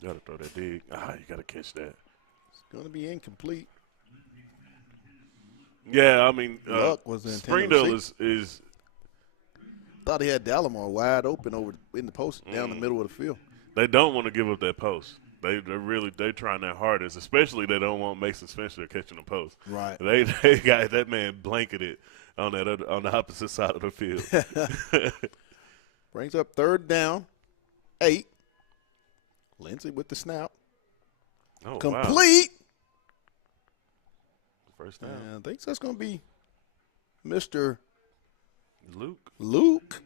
Got to throw that dig. You got to catch that. It's going to be incomplete. Yeah, I mean, Luck was Springdale is. Thought he had Dallimore wide open over in the post down the middle of the field. They don't want to give up that post. They're trying their hardest, especially they don't want Mason Spencer catching the post. Right. They got that man blanketed on the opposite side of the field. Brings up 3rd down, 8. Lindsay with the snap. Oh, complete. Wow. First down. I think that's going to be Mr. Luke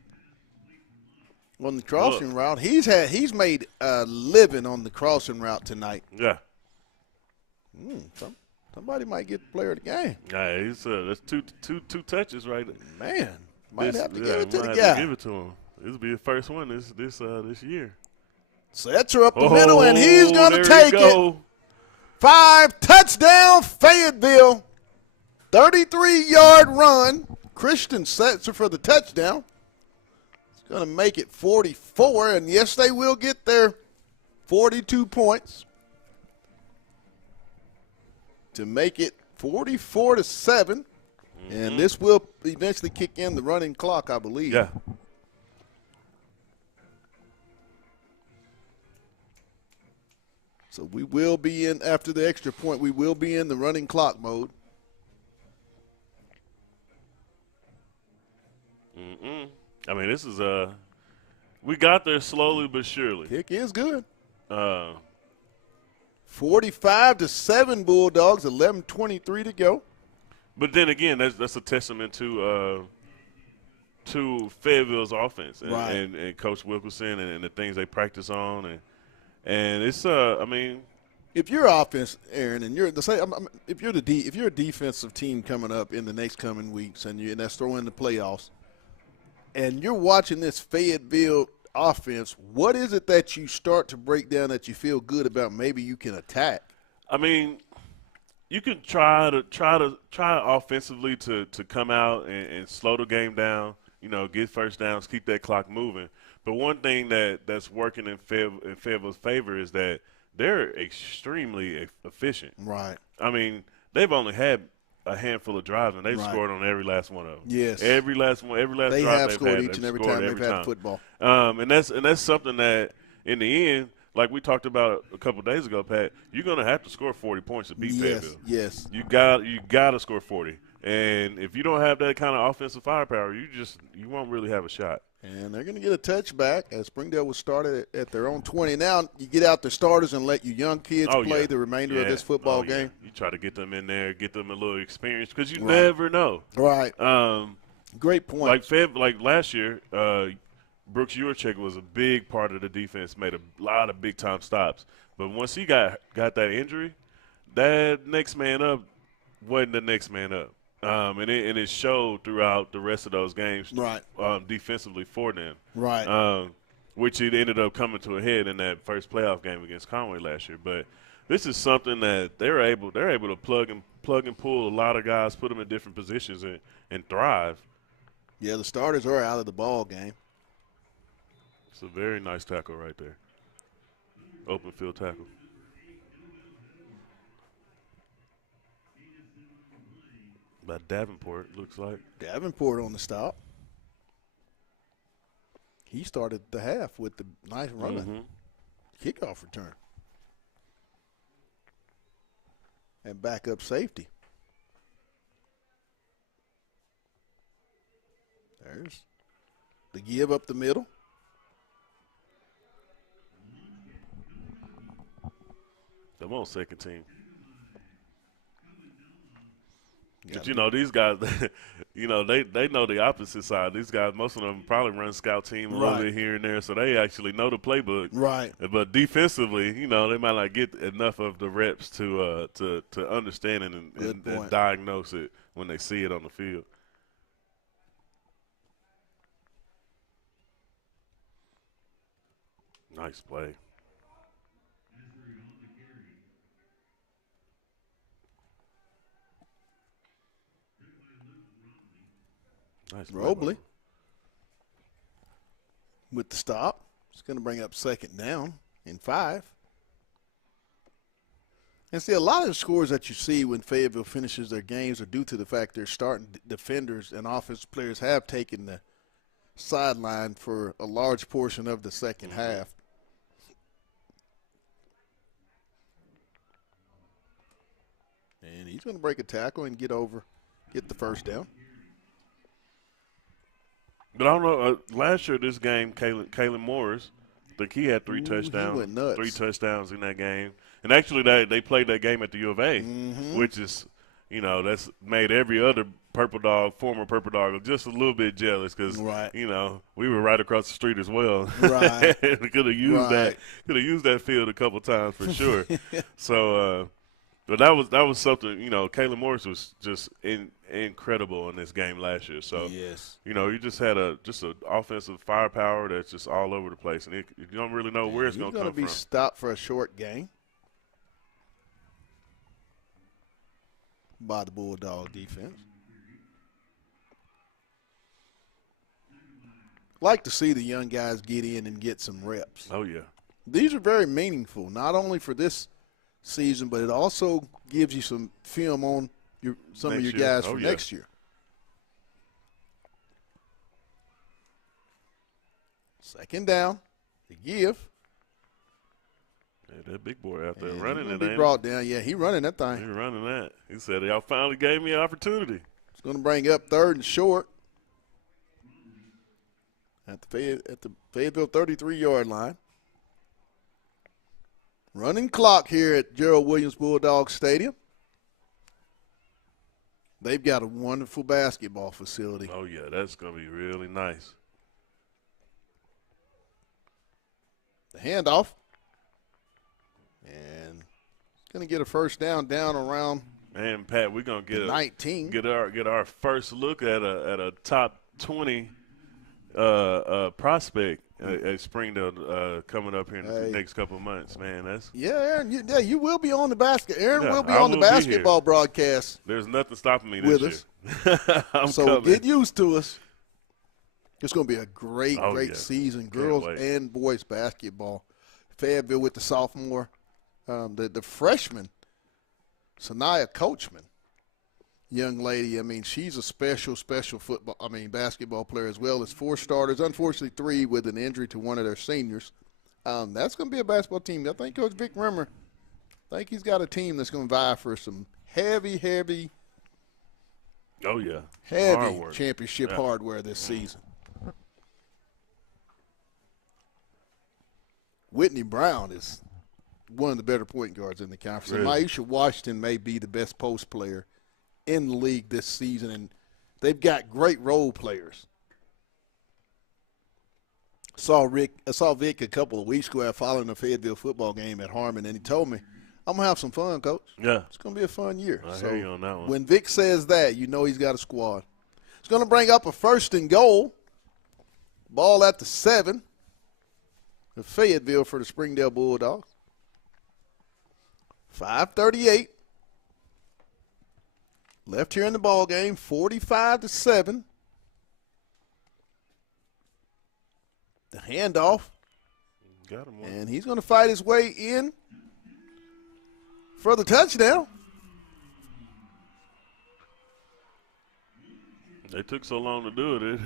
on the crossing route. He's made a living on the crossing route tonight. Yeah. Somebody might get the player of the game. Yeah, he's that's two touches right there. Man, might have to give it to the might guy. have to give it to him. This will be the first one this year. Sets her up the middle, and he's going to take it. 5 touchdown Fayetteville. 33-yard run. Christian Setzer for the touchdown. It's going to make it 44, and yes, they will get their 42 points to make it 44-7. And this will eventually kick in the running clock, I believe. Yeah. So we will be in, after the extra point, we will be in the running clock mode. I mean, this is we got there slowly but surely. Kick is good. 45-7 Bulldogs, 11:23 to go. But then again, that's a testament to Fayetteville's offense and Coach Wilkerson and the things they practice on and it's I mean, if you're offense, Aaron, and if you're a defensive team coming up in the next coming weeks and that's throwing the playoffs, and you're watching this Fayetteville offense, what is it that you start to break down that you feel good about maybe you can attack? I mean, you can try offensively to come out and slow the game down, get first downs, keep that clock moving. But one thing that's working in Fayetteville's favor is that they're extremely efficient. Right. I mean, they've only had a handful of drives, and they've scored on every last one of them. Yes. Every last one, every last they drive have they've scored had, each and every time they've had football. And that's something that in the end, like we talked about a couple of days ago, Pat, you're going to have to score 40 points to beat Fayetteville. Yes. You got to score 40. And if you don't have that kind of offensive firepower, you won't really have a shot. And they're going to get a touchback as Springdale was started at their own 20. Now you get out the starters and let your young kids play the remainder of this football game. You try to get them in there, get them a little experience because you never know. Right. Great point. Like last year, Brooks Urachek was a big part of the defense, made a lot of big-time stops. But once he got that injury, that next man up wasn't the next man up. And it showed throughout the rest of those games defensively for them. Right. Which it ended up coming to a head in that first playoff game against Conway last year. But this is something that they're able to plug and pull a lot of guys, put them in different positions and thrive. Yeah, the starters are out of the ball game. It's a very nice tackle right there. Open field tackle. By Davenport, looks like. Davenport on the stop. He started the half with the nice running kickoff return. And backup safety. There's the give up the middle. Come on, second team. But, these guys, they know the opposite side. These guys, most of them probably run scout team a little bit here and there, so they actually know the playbook. Right. But defensively, they might not get enough of the reps to understand it and diagnose it when they see it on the field. Nice play. Nice Robley with the stop. It's going to bring up second down and 5. And see, a lot of the scores that you see when Fayetteville finishes their games are due to the fact their starting defenders and offensive players have taken the sideline for a large portion of the second half. And he's going to break a tackle and get the first down. But I don't know. Last year, this game, Kalen Morris, I think he had 3 touchdowns. He went nuts. 3 touchdowns in that game. And actually, they played that game at the U of A, which is, that's made every other former Purple Dog, just a little bit jealous because, we were right across the street as well. Right. Could have used that field a couple times for sure. So, but that was something. Kalen Morris was just incredible in this game last year. So yes, you just had an offensive firepower that's just all over the place, and you don't really know where it's going to come from. He's going to be stopped for a short gain by the Bulldog defense. Like to see the young guys get in and get some reps. Oh yeah, these are very meaningful, not only for this season, but it also gives you some film on some of your guys for next year. Second down, the give. Yeah, that big boy out there running it. Be brought down. Yeah, he running that thing. He running that. He said, y'all finally gave me an opportunity. It's going to bring up 3rd and short at the Fayetteville 33-yard line. Running clock here at Gerald Williams Bulldog Stadium. They've got a wonderful basketball facility. Oh, yeah, that's going to be really nice. The handoff. And it's going to get a first down around. And Pat, we're going to get 19. Get our first look at a top 20 prospect at Springdale coming up here in the next couple of months, man. Aaron, you will be on the basketball broadcast. There's nothing stopping me this year. So coming. Get used to us. It's going to be a great season, girls and boys basketball. Fayetteville with the sophomore, the freshman, Sanaya Coachman. Young lady, she's a special basketball player as well. As 4 starters, unfortunately 3 with an injury to one of their seniors. That's going to be a basketball team. I think Coach Vic Rimmer, he's got a team that's going to vie for some heavy championship hardware this season. Whitney Brown is one of the better point guards in the conference. Really? And Maisha Washington may be the best post player in the league this season, and they've got great role players. I saw Vic a couple of weeks ago following the Fayetteville football game at Harmon, and he told me, I'm going to have some fun, Coach. Yeah. It's going to be a fun year. I hear you on that one. When Vic says that, you know he's got a squad. It's going to bring up a 1st and goal. Ball at the 7 of Fayetteville for the Springdale Bulldogs. 5:38 left here in the ball game, 45-7. The handoff. Got him. And he's going to fight his way in for the touchdown. They took so long to do it.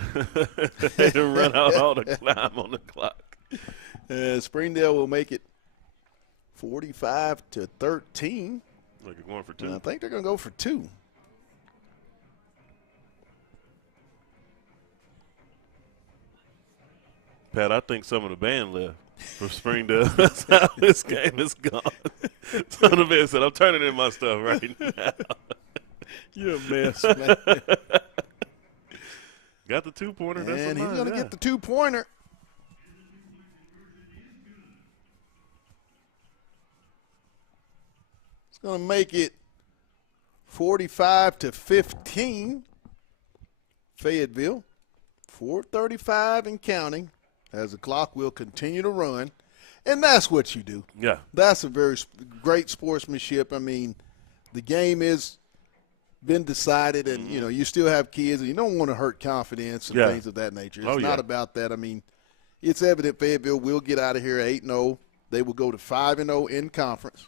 They didn't run out all the time on the clock. Springdale will make it 45-13. Like you're going for 2. And I think they're going to go for 2. Pat, I think some of the band left from Springdale. That's how this game is gone. Some of the band said, I'm turning in my stuff right now. You're a mess, man. Got the 2-pointer. And he's going to get the 2-pointer. It's going to make it 45-15. Fayetteville. 4:35 and counting as the clock will continue to run. And that's what you do. Yeah. That's a very great sportsmanship. I mean, the game is been decided, and, you know, you still have kids, and you don't want to hurt confidence and things of that nature. It's not about that. I mean, it's evident Fayetteville will get out of here 8-0. They will go to 5-0 in conference.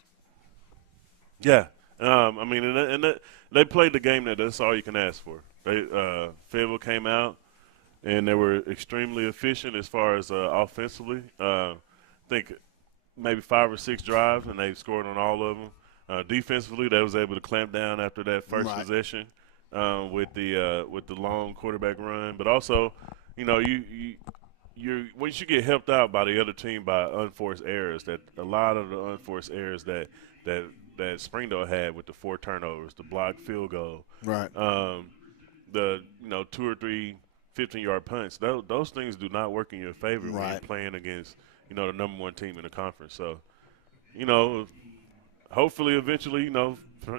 Yeah. I mean, and they played the game that's all you can ask for. Fayetteville came out, and they were extremely efficient as far as offensively. I think maybe 5 or 6 drives, and they scored on all of them. Defensively, they was able to clamp down after that first possession with the long quarterback run. But also, you know, you once you get helped out by the other team by unforced errors, that a lot of the unforced errors that Springdale had with the 4 turnovers, the blocked field goal, the 2 or 3 15-yard punts, those things do not work in your favor when you're playing against the number 1 team in the conference. So, hopefully, eventually,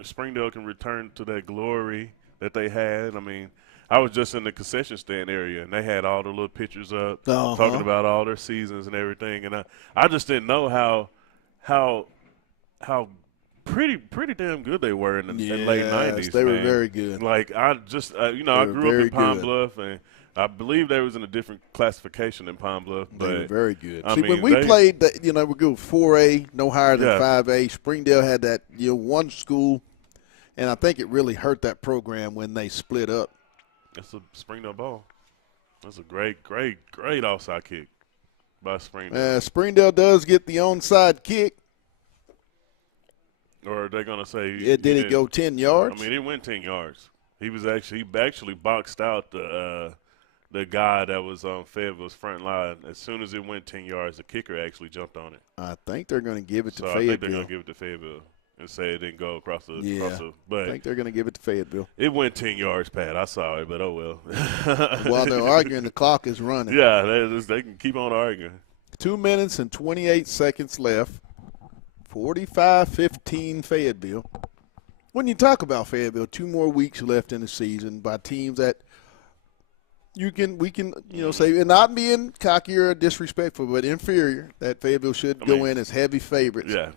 Springdale can return to that glory that they had. I mean, I was just in the concession stand area, and they had all the little pictures up talking about all their seasons and everything. And I just didn't know how pretty damn good they were in the late 90s. They were very good. Like, I just, I grew up in Pine Bluff, and I believe they was in a different classification than Pine Bluff. But they were very good. I See, mean, when we played, we go 4A, no higher than 5A. Springdale had that one school, and I think it really hurt that program when they split up. That's a Springdale ball. That's a great offside kick by Springdale. Springdale does get the onside kick. Or are they going to say did it go 10 yards? I mean, it went 10 yards. He actually boxed out the guy that was on Fayetteville's front line. As soon as it went 10 yards, the kicker actually jumped on it. I think they're going to give it to Fayetteville. I think they're going to give it to Fayetteville and say it didn't go across the but I think they're going to give it to Fayetteville. It went 10 yards, Pat. I saw it, but oh well. While they're arguing, the clock is running. Yeah, they can keep on arguing. 2 minutes and 28 seconds left. 45-15 Fayetteville. When you talk about Fayetteville, 2 more weeks left in the season by teams that we can say, and not being cocky or disrespectful, but inferior, that Fayetteville should go in as heavy favorites. Yeah.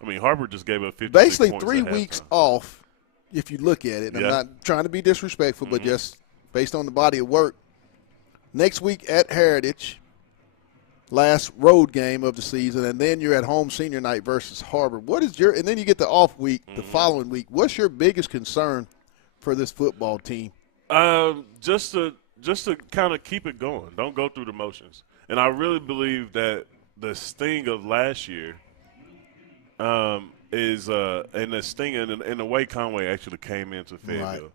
I mean, Harvard just gave up 56 basically points 3 weeks off, if you look at it. I'm not trying to be disrespectful, but just based on the body of work. Next week at Heritage, last road game of the season, and then you're at home senior night versus Harvard. And then you get the off week the following week. What's your biggest concern for this football team? Just to kind of keep it going. Don't go through the motions. And I really believe that the sting of last year is and the sting in the way Conway actually came into Fayetteville.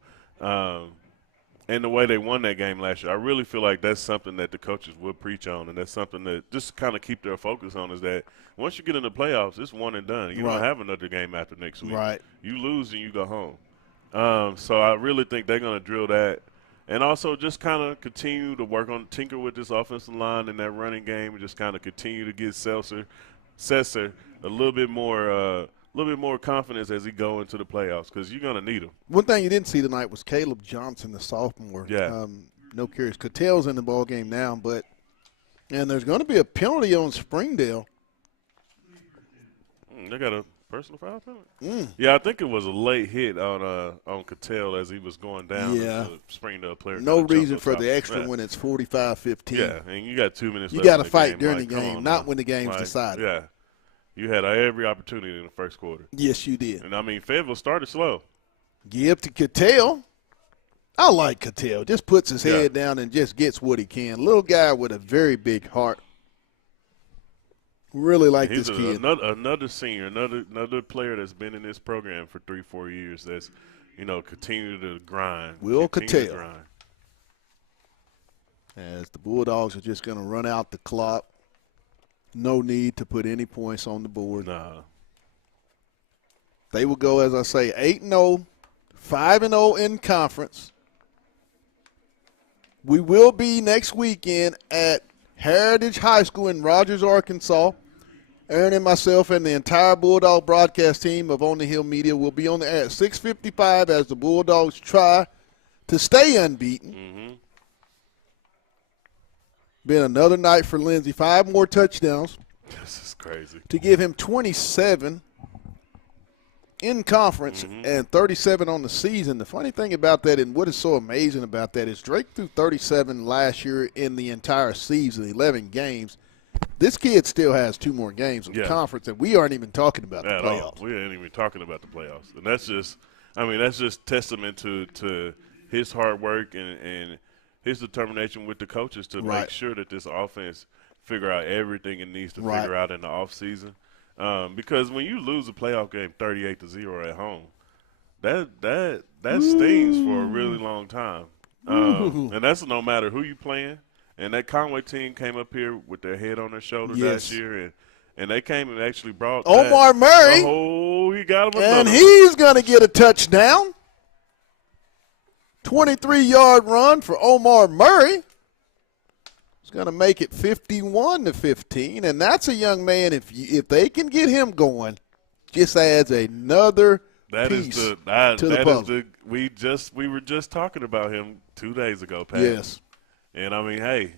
and the way they won that game last year, I really feel like that's something that the coaches will preach on, and that's something that just kind of keep their focus on is that once you get in the playoffs, it's one and done. You Right. don't have another game after next week. Right. You lose and you go home. So I really think they're going to drill that. And also just kind of continue to tinker with this offensive line and that running game and just kind of continue to get Cesar a little bit more confidence as he go into the playoffs because you're going to need him. One thing you didn't see tonight was Caleb Johnson, the sophomore. Yeah. No curious. Cattell's in the ball game now, and there's going to be a penalty on Springdale. They got a personal foul penalty? Yeah, I think it was a late hit on Cattell as he was going down. Yeah. The Springdale player. No reason for the extra when it's 45-15. Yeah, and you got 2 minutes You left. got to in the fight game. during Like, the come game, on not now. when the game's Like, decided. Yeah. You had every opportunity in the first quarter. Yes, you did. And, I mean, Fayetteville started slow. Give to Cattell. I like Cattell. Just puts his head down and just gets what he can. Little guy with a very big heart. Really like He's this kid. Another senior, another player that's been in this program for 3-4 years that's, continue to grind. Will continue to Cattell. grind. As the Bulldogs are just going to run out the clock. No need to put any points on the board. Nah. They will go, as I say, 8-0, 5-0 in conference. We will be next weekend at Heritage High School in Rogers, Arkansas. Aaron and myself and the entire Bulldog broadcast team of On the Hill Media will be on the air at 6:55 as the Bulldogs try to stay unbeaten. Mm-hmm. Been another night for Lindsey. 5 more touchdowns This is crazy. to give him 27 in conference and 37 on the season. The funny thing about that and what is so amazing about that is Drake threw 37 last year in the entire season, 11 games. This kid still has 2 more games of conference, and we aren't even talking about the playoffs. We ain't even talking about the playoffs. And that's just testament to his hard work and his determination with the coaches to make sure that this offense figure out everything it needs to figure out in the offseason. Because when you lose a playoff game 38-0 at home, that stings for a really long time. And that's no matter who you playing. And that Conway team came up here with their head on their shoulder last year, and they came and actually brought Omar Murray. Oh, he got him another. And he's going to get a touchdown. 23-yard run for Omar Murray. He's going to make it 51-15, and that's a young man. If they can get him going, just adds another piece to the puzzle. We were just talking about him 2 days ago, Pat. Yes. And, I mean, hey,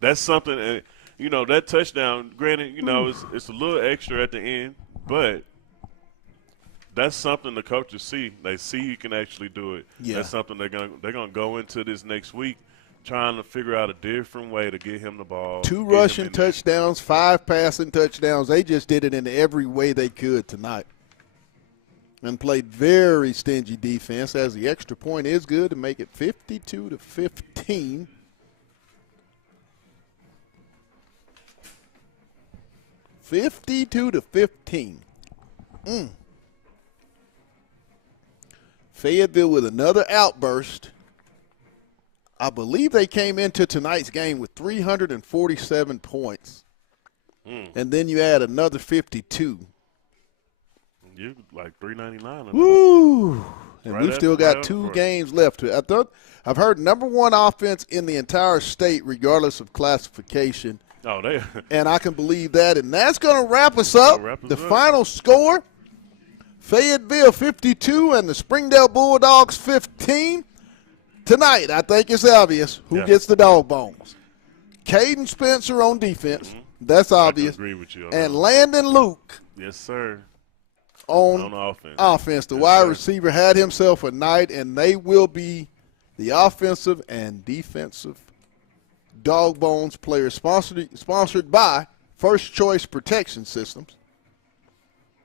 that's something, that touchdown, granted, it's a little extra at the end, but that's something the coaches see. They see you can actually do it. Yeah. That's something they're gonna go into this next week trying to figure out a different way to get him the ball. 2 rushing touchdowns, 5 passing touchdowns. They just did it in every way they could tonight. And played very stingy defense as the extra point is good to make it 52-15. Fayetteville with another outburst. I believe they came into tonight's game with 347 points. And then you add another 52. You like 399. Woo! And Right we've still right got 2 games left. I've heard number 1 offense in the entire state, regardless of classification. Oh, they. And I can believe that. And that's going to wrap us up. The final score, Fayetteville 52 and the Springdale Bulldogs 15. Tonight, I think it's obvious who gets the dog bones. Caden Spencer on defense. That's obvious. I can agree with you on and that. Landon Luke. Yes, sir. On offense. The wide receiver had himself a night, and they will be the offensive and defensive dog bones players sponsored by First Choice Protection Systems.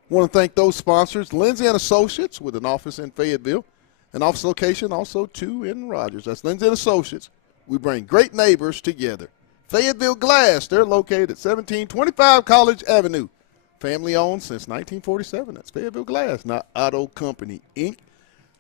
Want to thank those sponsors, Lindsay & Associates with an office in Fayetteville, an office location also 2 in Rogers. That's Lindsay & Associates. We bring great neighbors together. Fayetteville Glass, they're located at 1725 College Avenue. Family owned since 1947. That's Fayetteville Glass, not Auto Company, Inc.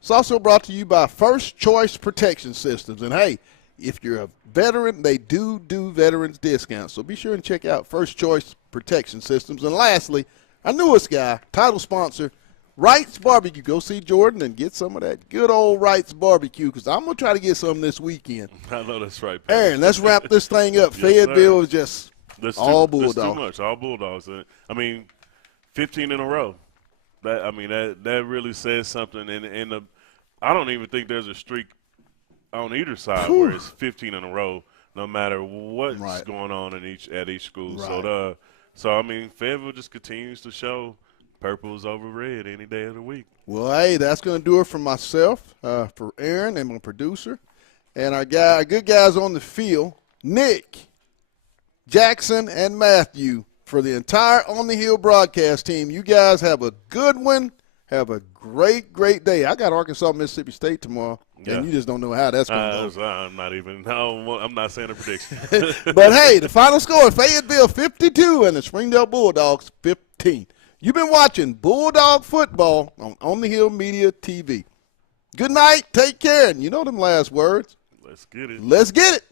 It's also brought to you by First Choice Protection Systems. And, hey, if you're a veteran, they do veterans discounts. So be sure and check out First Choice Protection Systems. And lastly, our newest guy, title sponsor, Wright's Barbecue. Go see Jordan and get some of that good old Wright's Barbecue because I'm going to try to get some this weekend. I know that's right, Pat. Aaron, let's wrap this thing up. Yes, Fayetteville is just all Bulldogs. That's too much, all Bulldogs. I mean, 15 in a row. That really says something. And I don't even think there's a streak on either side where it's 15 in a row, no matter what's going on at each school. Right. So Fayetteville just continues to show purple is over red any day of the week. Well, hey, that's going to do it for myself, for Aaron and my producer, and our good guys on the field, Nick, Jackson, and Matthew. For the entire On the Hill broadcast team, you guys have a good one. Have a great, great day. I got Arkansas, Mississippi State tomorrow, and you just don't know how that's going to go. I'm not saying a prediction. But, hey, the final score, Fayetteville 52 and the Springdale Bulldogs 15. You've been watching Bulldog football on the Hill Media TV. Good night. Take care. And you know them last words. Let's get it. Let's get it.